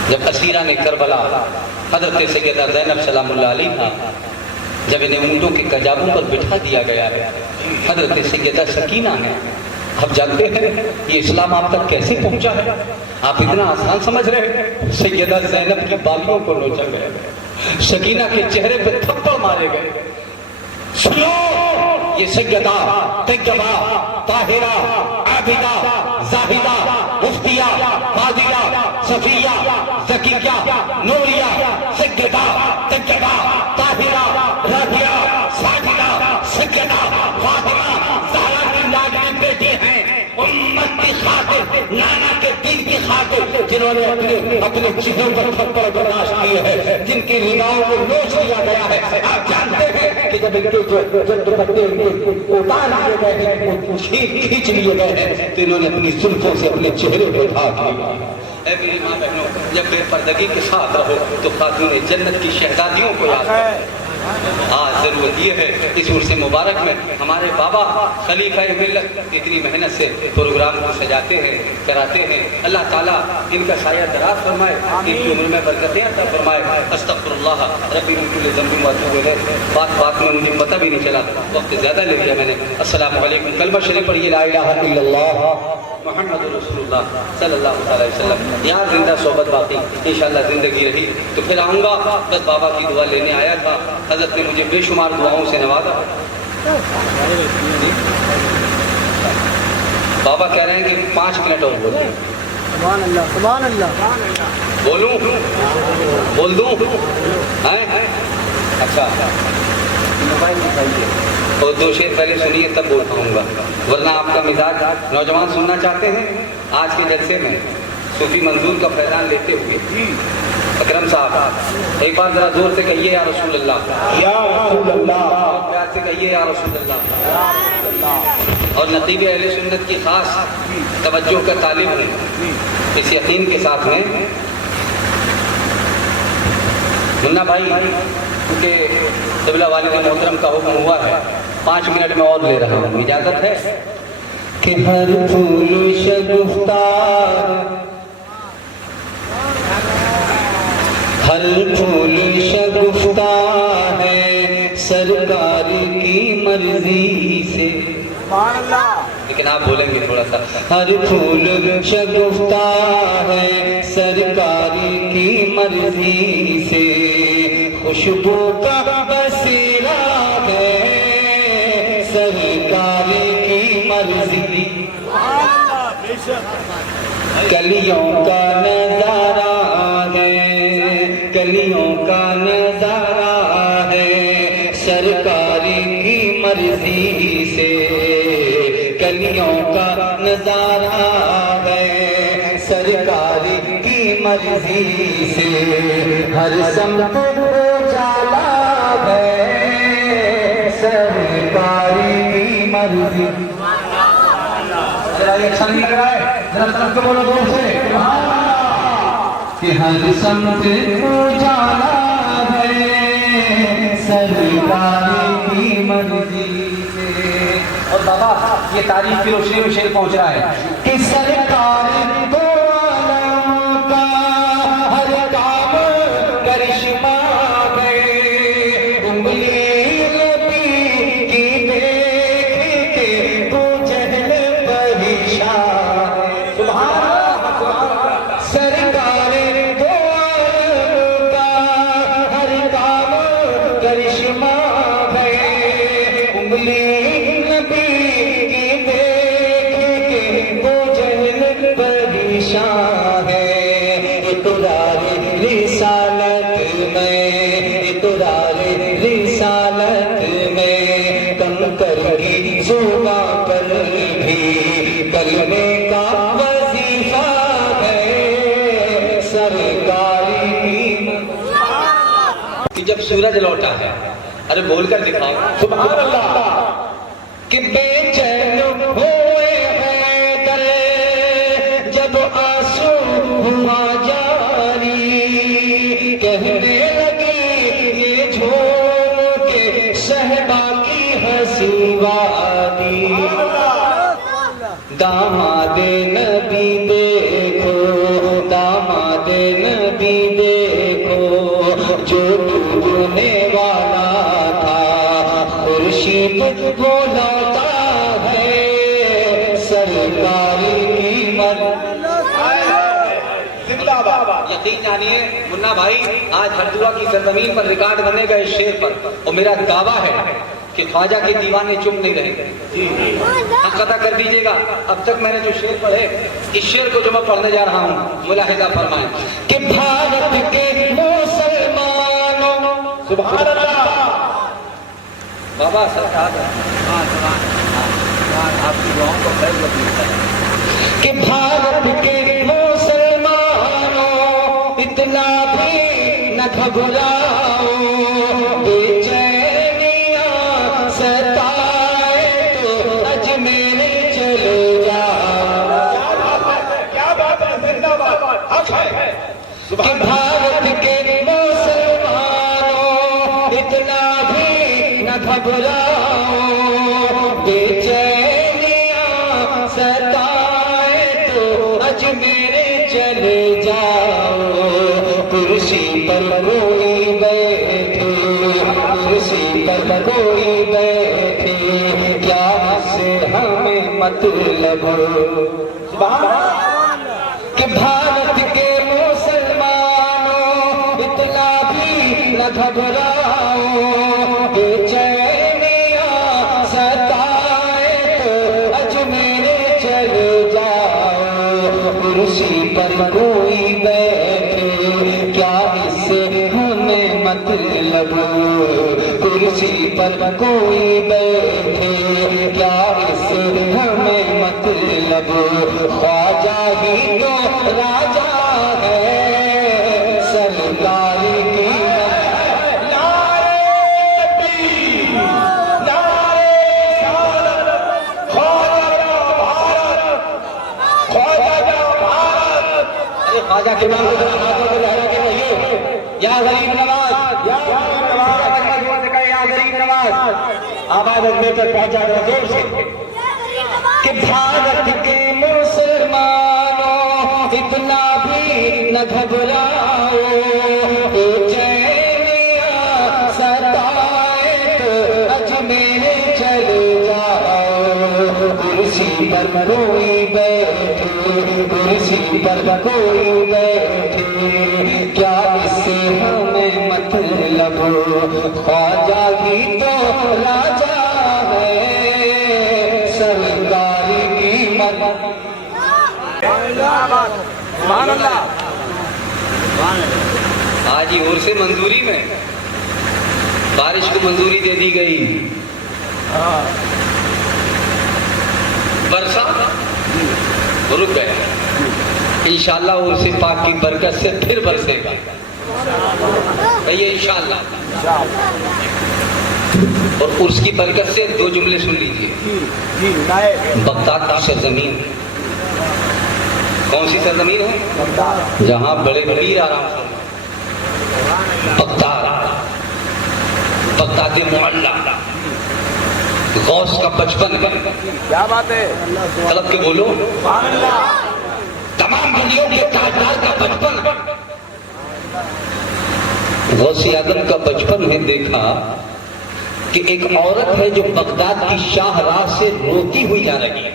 جب اسیران کربلا حضرت سیدہ زینب سلام اللہ علیہ تھا، جب انہیں اونٹوں کے کجابوں پر بٹھا دیا گیا ہے، حضرت سیدہ سکینہ ہے۔ آپ جانتے ہیں یہ اسلام آپ تک کیسے پہنچا ہے؟ آپ اتنا آسان سمجھ رہے ہیں؟ سیدہ زینب کی بالیوں کو نوچا گیا، سکینہ کے چہرے پہ تھپڑ مارے گئے۔ سنو، یہ سیدہ طیبہ طاہرہ عابدہ زاہدہ مفتیہ قاضیہ صفیہ زکیہ نوریہ سیدہ طیبہ طاہرہ راضیہ ساجدہ سیدہ فاطمہ زہرا کی لاڈلی بیٹی ہیں، امت کی خاطر، نانا کے دین کی خاطر، جنہوں نے اپنے چہروں پر تھپڑ برداشت کیے ہیں، جن کی نگاہوں کو نوچ لیا گیا ہے۔ آپ جانتے ہیں کہ جب ان کے دوپٹے اتار لیے گئے ہیں، کھینچ لیے گئے ہیں، تو انہوں نے اپنی زلفوں سے اپنے چہرے کو ڈھانپ لیا۔ اے میری ماں بہنوں، جب بے پردگی کے ساتھ رہو تو خاتون جنت کی شہزادیوں کو یاد کرو۔ آج ضرورت یہ ہے اس عرس مبارک میں ہمارے بابا خلیفہ ملت اتنی محنت سے پروگرام کو سجاتے ہیں، کراتے ہیں۔ اللہ تعالیٰ ان کا سایہ دراز فرمائے، ان کی عمر میں برکتیں عطا فرمائے۔ استغفر اللہ ربی من کل ذنب واتوب الیہ۔ بات میں مجھے پتہ بھی نہیں چلا، وقت زیادہ لے لیا میں نے۔ السلام علیکم۔ کلمہ شریف پڑھیے، لا الہ الا اللہ محمد رسول اللہ صلی اللہ علیہ وسلم۔ یہاں زندہ صحبت باقی، انشاءاللہ زندگی رہی تو پھر آؤں گا۔ بس بابا کی دعا لینے آیا تھا، حضرت نے مجھے بے شمار دعاؤں سے نوازا۔ بابا کہہ رہے ہیں کہ 5 منٹ اور بولیں۔ سبحان اللہ، سبحان اللہ۔ بولوں؟ بول دوں؟ اچھا، موبائل دکھائیے اور 2 شعر پہلے سنیے تب بول پاؤں گا، ورنہ آپ کا مزاج نوجوان سننا چاہتے ہیں۔ آج کے جلسے میں صوفی منظور کا فیضان لیتے ہوئے اکرم صاحب ایک بار ذرا زور سے کہیے یا رسول اللہ، یا رسول اللہ، پیار سے کہیے یا رسول اللہ۔ اور نقیب اہل سنت کی خاص توجہ کا طالب ہوں، اس یقین کے ساتھ میں منا بھائی، کیونکہ قبلہ والد محترم کا حکم ہوا ہے، 5 منٹ میں اور لے رہا ہوں، اجازت ہے؟ کہ ہر پھول شگفتہ، ہر پھول شگفتہ ہے سرکار کی مرضی سے۔ سبحان اللہ۔ لیکن آپ بولیں گے تھوڑا سا، ہر پھول شگفتہ ہے سرکار کی مرضی سے، خوشبو کا بسیرا ہے سرکار کی مرضی، کلیوں کا نظارہ ہے، کلیوں کا نظارہ ہے سرکار کی مرضی سے، کلیوں کا نظارہ ہے سرکار کی مرضی سے، ہر سمت اجالا ہے سرکار کی مرضی۔ یہ اچھا نہیں لگ رہا ہے، ذرا طرف کو بولو دور سے، کہ ہر سمت اجالا ہے سرکار کی مرضی سے۔ اور بابا یہ تاریخ کی روشنی میں شعر پہنچ رہا ہے کہ سرکار دو عالم کا ہر کام کرشمہ ہے، انگلی نبی کی دیکھ کے تو جہل پریشان ہے۔ سبحان اللہ۔ سرکار دو عالم کا ہر کام کرشمہ ہے، انگلی نبی کی دیکھ کے وہ جہل جب سورج لوٹا ہے، ارے بول کر دکھاؤ سبحان اللہ کہ بے چین ہوئے حیدر جب آنسو ہوا جاری، کہنے لگی یہ جھوم کے صحبا کی ہنسی وادی، داماد نبی دیکھو، داماد نبی دیکھو، جو ڈوبنے والا تھا خورشید وہ لوٹا ہے، سرکار کی مدد۔ زندہ باد یقین جانیے منا بھائی، آج ہردوا کی سرزمین پر ریکارڈ بنے گا اس شعر پر، اور میرا دعویٰ ہے کہ خواجہ کے دیوانے چپ نہیں رہیں گے۔ حق ادا کر دیجیے گا۔ اب تک میں نے جو شعر پڑھے، اس شعر کو جو میں پڑھنے جا رہا ہوں ملاحظہ فرمائیں کہ بھارت کے مسلمانوں، سبحان اللہ بابا سرکار آپ کی دعاؤں کو خیر لگتا ہے کہ بھارت کے مسلمانوں اتنا بھی نہ گھبراؤ، بے چینیاں ستائے تو اجمیر چلے جاؤ، کیا بات ہے زندہ باد حق ہے کہ بھارت کے مسلمانوں اتنا بھی نہ گھبراؤ، بے چینیاں ستائے تو اجمیر چلے جاؤ، کرسی پر کوئی بیٹھے، کرسی پر کوئی بیٹھے، کیا اس سے ہمیں مطلب، کہ بھارت کے مسلمانوں اتنا بھی نہ گھبراؤ، بے چینیاں ستائے تو اجمیر چلے جاؤ، کرسی پر کوئی بیٹھے، کیا اس سے ہمیں مطلب، کرسی پر کوئی بیٹھے، کیا اس سے ہمیں مطلب، خواجہ ہی تو راجا ہے، سرکار کی خواجہ کے بعد یا غریب نواز، یا غریب نواز آواز اجمیر تک پہنچا رہا زور سے کہ بھارت کے مسلمانوں اتنا بھی نہ گھبراؤ، بے چینیاں ستائے تو اجمیر چلے جاؤ، کرسی پر کوئی بیٹھے، کرسی پر کوئی بیٹھے، کیا اس سے ہمیں مطلب، خواجہ ہی تو راجا ہے، سرکار کی مدد۔ سبحان اللہ آج ہی عرص منظوری میں بارش کو منظوری دے دی گئی، برسا رک گیا، انشاءاللہ عرص پاک کی برکت سے پھر برسے گا بھئی انشاءاللہ، اور عرص کی برکت سے دو جملے سن لیجئے۔ بغداد کی سرزمین، کون سی سرزمین ہے؟ جہاں بڑے پیر آرام فرمائے، بغداد معلی، غوث کا بچپن ہے، کیا بات ہے طلب کے بولو، سبحان اللہ تمام دنیا کے تاجدار کا بچپن ہے، غوث اعظم کا بچپن ہے۔ دیکھا کہ ایک عورت ہے جو بغداد کی شاہراہ سے روتی ہوئی جا رہی ہے۔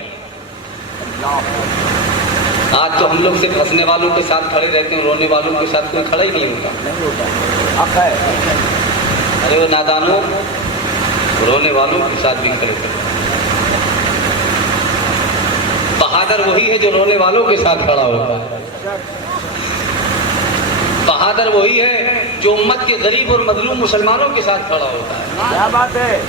آج تو ہم لوگ صرف ہنسنے والوں کے ساتھ کھڑے رہتے ہیں، رونے والوں کے ساتھ کوئی کھڑا ہی نہیں ہوتا۔ حق ہے ارے وہ نادانوں، رونے والوں کے ساتھ بھی کھڑے کرتے۔ بہادر وہی ہے جو رونے والوں کے ساتھ کھڑا ہوتا ہے، بہادر وہی ہے جو امت کے غریب اور مظلوم مسلمانوں کے ساتھ کھڑا ہوتا ہے، کیا بات ہے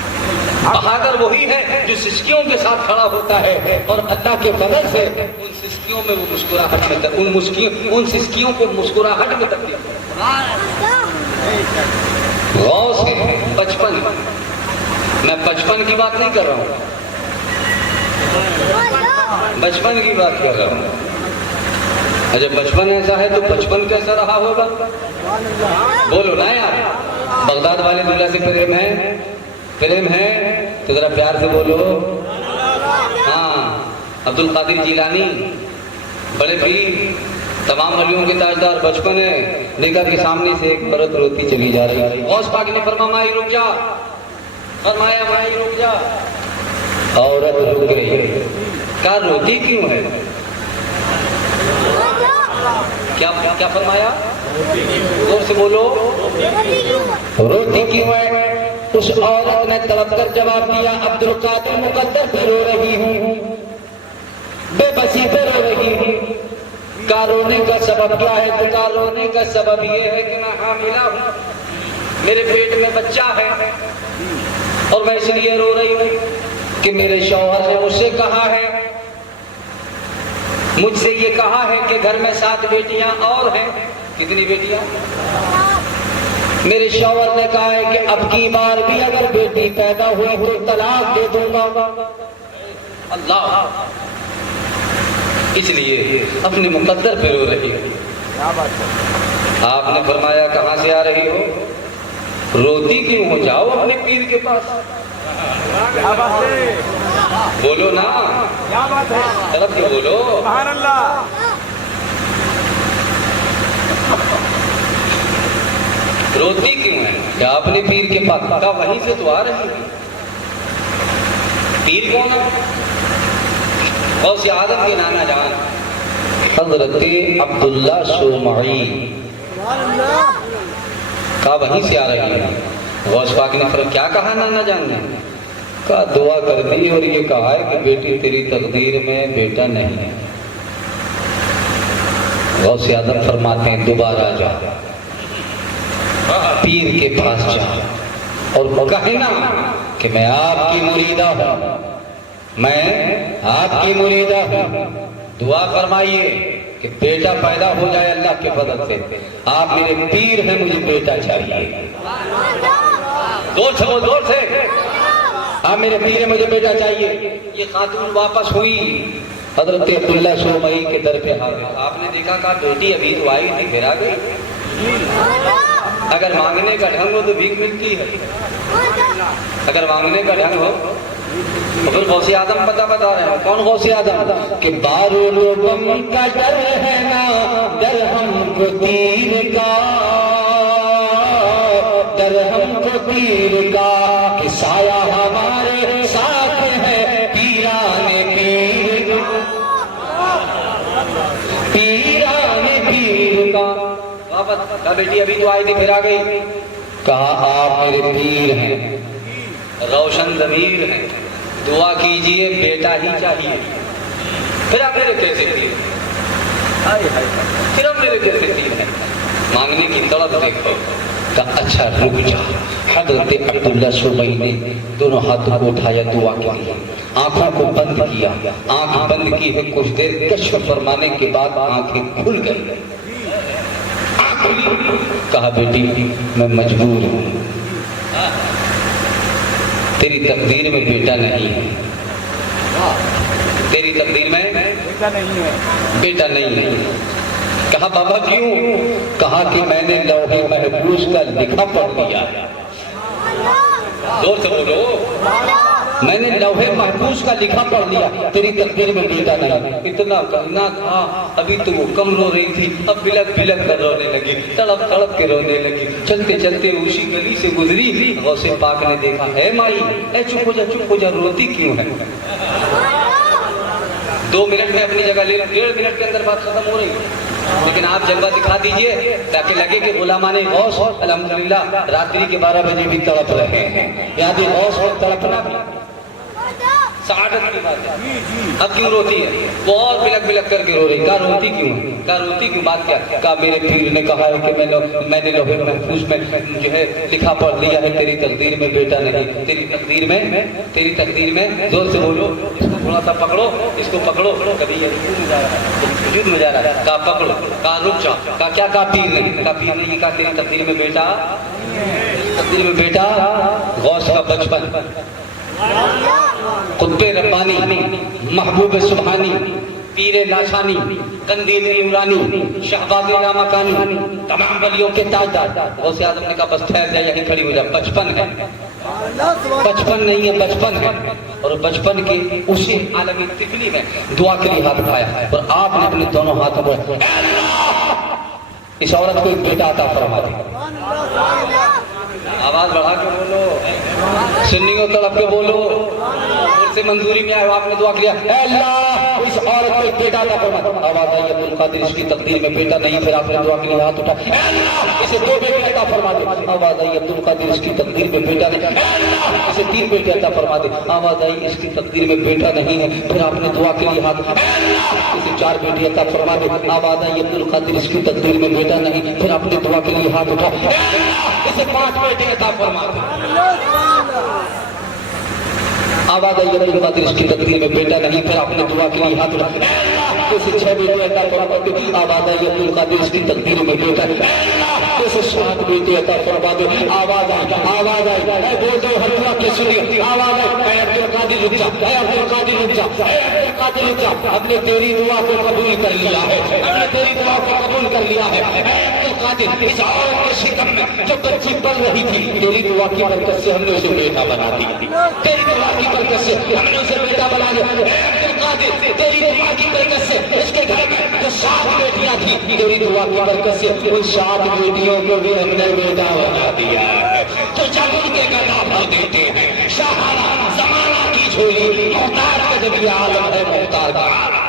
بہادر وہی ہے جو سسکیوں کے ساتھ کھڑا ہوتا ہے، اور اللہ کے فضل سے ان سسکیوں میں وہ مسکراہٹ میں ان سسکیوں کو مسکراہٹ میں تبدیل کرتا ہے۔ کی بات نہیں کر رہا ہوں، بچپن کی بات کر رہا ہوں۔ جب بچپن ایسا ہے تو بچپن کیسا رہا ہوگا؟ بولو نا یار، بغداد والے دلہ سے پریم ہے تو ذرا پیار سے بولو۔ ہاں، عبد القادر جیلانی بڑے پیر، تمام ولیوں کے تاجدار، بچپن ہے، دیکھا کہ سامنے سے ایک عورت روتی چلی جا رہی ہے۔ غوث پاک نے فرمایا مائی رک جا، فرمایا مائی رک جا، عورت رک گئی۔ کہا روتی کیوں ہے؟ کیا فرمایا؟ زور سے بولو، روتی کیوں ہے؟ اس عورت نے تڑپ کر جواب دیا، عبد القادر مقدر پہ رو رہی ہوں، بے بسی پہ رو رہی ہوں۔ کا رونے کا سبب کیا ہے؟ تو کا رونے کا سبب یہ ہے کہ میں حاملہ ہوں، میرے پیٹ میں بچہ ہے، اور میں اس لیے رو رہی ہوں کہ میرے شوہر نے مجھ سے کہا ہے، مجھ سے یہ کہا ہے کہ گھر میں 7 بیٹیاں اور ہیں۔ کتنی بیٹیاں؟ میرے شوہر نے کہا ہے کہ اب کی بار بھی اگر بیٹی پیدا ہوئی تو طلاق دے دوں گا۔ اللہ، اس لیے اپنے مقدر پہ رو رہی ہے۔ آپ نے فرمایا کہاں سے آ رہی ہو؟ روتی کیوں ہو؟ جاؤ اپنے پیر کے پاس، بولو نا، طرف کے بولو، سبحان اللہ۔ روتی کیوں ہے؟ کیا اپنے پیر کے پاس؟ کا وہیں سے تو آ رہی ہے۔ پیر کون ہے؟ غوث اعظم کے نانا جان حضرت عبداللہ شومعی، کہا وہیں سے آ رہی ہے۔ غوث پاک نے فرمایا کیا کہا نانا جان نے؟ کہا دعا کر دی اور یہ کہا ہے کہ بیٹی تیری تقدیر میں بیٹا نہیں ہے۔ غوث اعظم فرماتے ہیں دوبارہ جا، پیر کے پاس جا اور کہنا کہ میں آپ کی مریدہ ہوں، میں آپ کی مریدہ ہوں، دعا فرمائیے کہ بیٹا پیدا ہو جائے اللہ کے فضل سے۔ آپ میرے پیر ہیں، مجھے بیٹا چاہیے۔ زور سے بول، زور سے، آپ میرے پیر ہیں، مجھے بیٹا چاہیے۔ یہ خاتون واپس ہوئی حضرت عبداللہ شومعی کے در پہ حاضر۔ آپ نے دیکھا کہا بیٹی ابھی تو آئی تھی پھر آ گئی۔ اگر مانگنے کا ڈھنگ ہو تو بھیک ملتی ہے، اگر مانگنے کا ڈھنگ ہو تو پھر غوث اعظم بتا رہے ہیں۔ کون غوث اعظم؟ کہ بارو لوگم کا ڈر ہے نا، ڈر ہم کو تیر کا، ڈر ہم کو تیر کا، کہ سایہ ہمارے ساتھ ہے پیران پیر کا، پیران پیر کا۔ کہا بیٹی ابھی تو آئی تھی پھر آ گئی۔ کہا آپ میرے پیر ہیں، روشن ضمیر ہیں، دعا کیجئے بیٹا ہی چاہیے۔ پھر آپ میرے کیسے پیر ہیں؟ پھر آپ میرے کیسے پیر ہیں؟ مانگنے کی طلب دیکھو۔ کہا اچھا رک جا۔ حضرت عبداللہ شومعی نے دونوں ہاتھوں کو اٹھایا دعا کے لیے، آنکھوں کو بند کیا، آنکھ بند کی ہے، کچھ دیر کشف فرمانے کے بعد آنکھیں کھل گئی۔ کہا بیٹی میں مجبور ہوں، تیری تقدیر میں بیٹا نہیں ہے، تیری تقدیر میں بیٹا نہیں ہے۔ کہا بابا کیوں؟ کہا کہ میں نے لوح محفوظ کا لکھا پڑھ لیا۔ زور سے بولو، میں نے لوح محفوظ کا لکھا پڑھ لیا، تیری تقدیر میں بیٹا نہیں۔ اتنا کہنا تھا، ابھی تو وہ کم رو رہی تھی، اب بلک بلک کر رونے لگی، تڑپ تڑپ کے رونے لگی۔ چلتے چلتے اسی گلی سے گزری، غوث پاک نے دیکھا، اے مائی، اے چپ ہو جا، روتی کیوں ہے؟ 2 منٹ میں اپنی جگہ لے، 1.5 منٹ کے اندر بات ختم ہو رہی ہے، لیکن آپ جلوہ دکھا دیجئے تاکہ لگے کہ غلامان غوث الحمدللہ راتری کے 12 بجے بھی تڑپ رہے ہیں۔ یاد غوث اور تڑپنا بھی سعادت کی بات ہے۔ اب کیوں روتی ہے؟ وہ اور بلک بلک کر کے رو رہی۔ کہا روتی کیوں؟ کہا روتی کیوں؟ بات کیا؟ کہا میرے پیر نے کہا ہے کہ میں نے لوح محفوظ میں جو ہے لکھا پڑھ لیا ہے، تیری تقدیر میں بیٹا نہیں، تیری تقدیر میں، تیری تقدیر میں۔ زور سے بولو، اس کو تھوڑا سا پکڑو، اس کو پکڑو، کبھی یہ رکوع میں جا رہا ہے، کبھی سجود میں جا رہا ہے۔ کہا پکڑو، کہا رک جا۔ کہا کیا؟ کہا پیر نے، کہا پیر نے یہ کہا تیری تقدیر میں بیٹا، تقدیر میں بیٹا۔ غوث کا بچپن، قطب ربانی، محبوب سبحانی، پیر لاشانی، قندیل عمرانی، شہباز رامکانی، تمام ولیوں کے تاجدار۔ غوث اعظم نے کہا بس ٹھہر جائے، یہیں کھڑی ہو جا، بچپن ہے، بچپن نہیں ہے، بچپن ہے۔ اور بچپن کے اسی عالمی طفلی میں دعا کے لیے ہاتھ اٹھایا اور آپ نے اپنے دونوں ہاتھوں میں اے اللہ اس عورت کو ایک بیٹا عطا فرما دے۔ آواز بڑھا کے بولو، سنیوں طرف کے بولو، سے منظوری میں آئے، آپ نے دعا کیا اے اللہ اس عورت کو ایک بیٹا عطا فرما دے۔ آواز آئی عبد القادر اس کی تقدیر میں بیٹا نہیں، پھر آپ نے دعا کے لیے ہاتھ اٹھا اے اللہ اسے 2 بیٹے عطا فرما دے۔ آواز آئی عبد القادر اس کی تقدیر میں بیٹا نہیں، اے اللہ اسے 3 بیٹے عطا فرما دے۔ آواز آئی اس کی تقدیر میں بیٹا نہیں ہے، پھر آپ نے دعا کے لیے ہاتھ اٹھا اے اللہ اسے 4 بیٹے عطا فرما دے۔ آواز آئی عبد القادر اس کی تقدیر میں بیٹا نہیں، پھر آپ نے دعا کے لیے ہاتھ اٹھا اے اللہ اسے 5 بیٹے عطا فرما دے۔ آواز آئی عبد القادر اس کی تقدیر میں بیٹا نہیں، پھر آپ نے دعا کے لیے ہاتھ اٹھا اے اللہ اسے 6 بیٹے عطا فرما دے۔ آواز آئی عبد القادر اس کی تقدیر میں بیٹا نہیں، اے اللہ اسے 7 بیٹے عطا فرما دے۔ آواز آئی اے بول دو ہر طرف کے سنیے، آواز آئی اے عبد القادر رک جا، اے عبد القادر رک جا، اے عبد القادر رک جا، ہم نے تیری دعا کو قبول کر لیا ہے، ہم نے تیری دعا کو قبول کر لیا ہے۔ اے عبد القادر اس عورت کے شکم میں جو بچی پل رہی تھی، تیری دعا کی برکت سے ہم نے اسے بیٹا بنا دی، تیری دعا کی برکت سے ہم نے اسے بیٹا بنا دیا۔ اے عبد القادر تیری دعا کی برکت سے اس کے گھر میں جو 7 بیٹیاں تھیں، تیری دعا کی برکت سے ان 7 بیٹیوں کو بھی ہم نے بیٹا بنا دیا ہے۔ تو جب ان کے گدا بھر دیتے ہیں شاہانہ زمانہ کی جھولی، محتار کا جب یہ عالم ہے محتار کا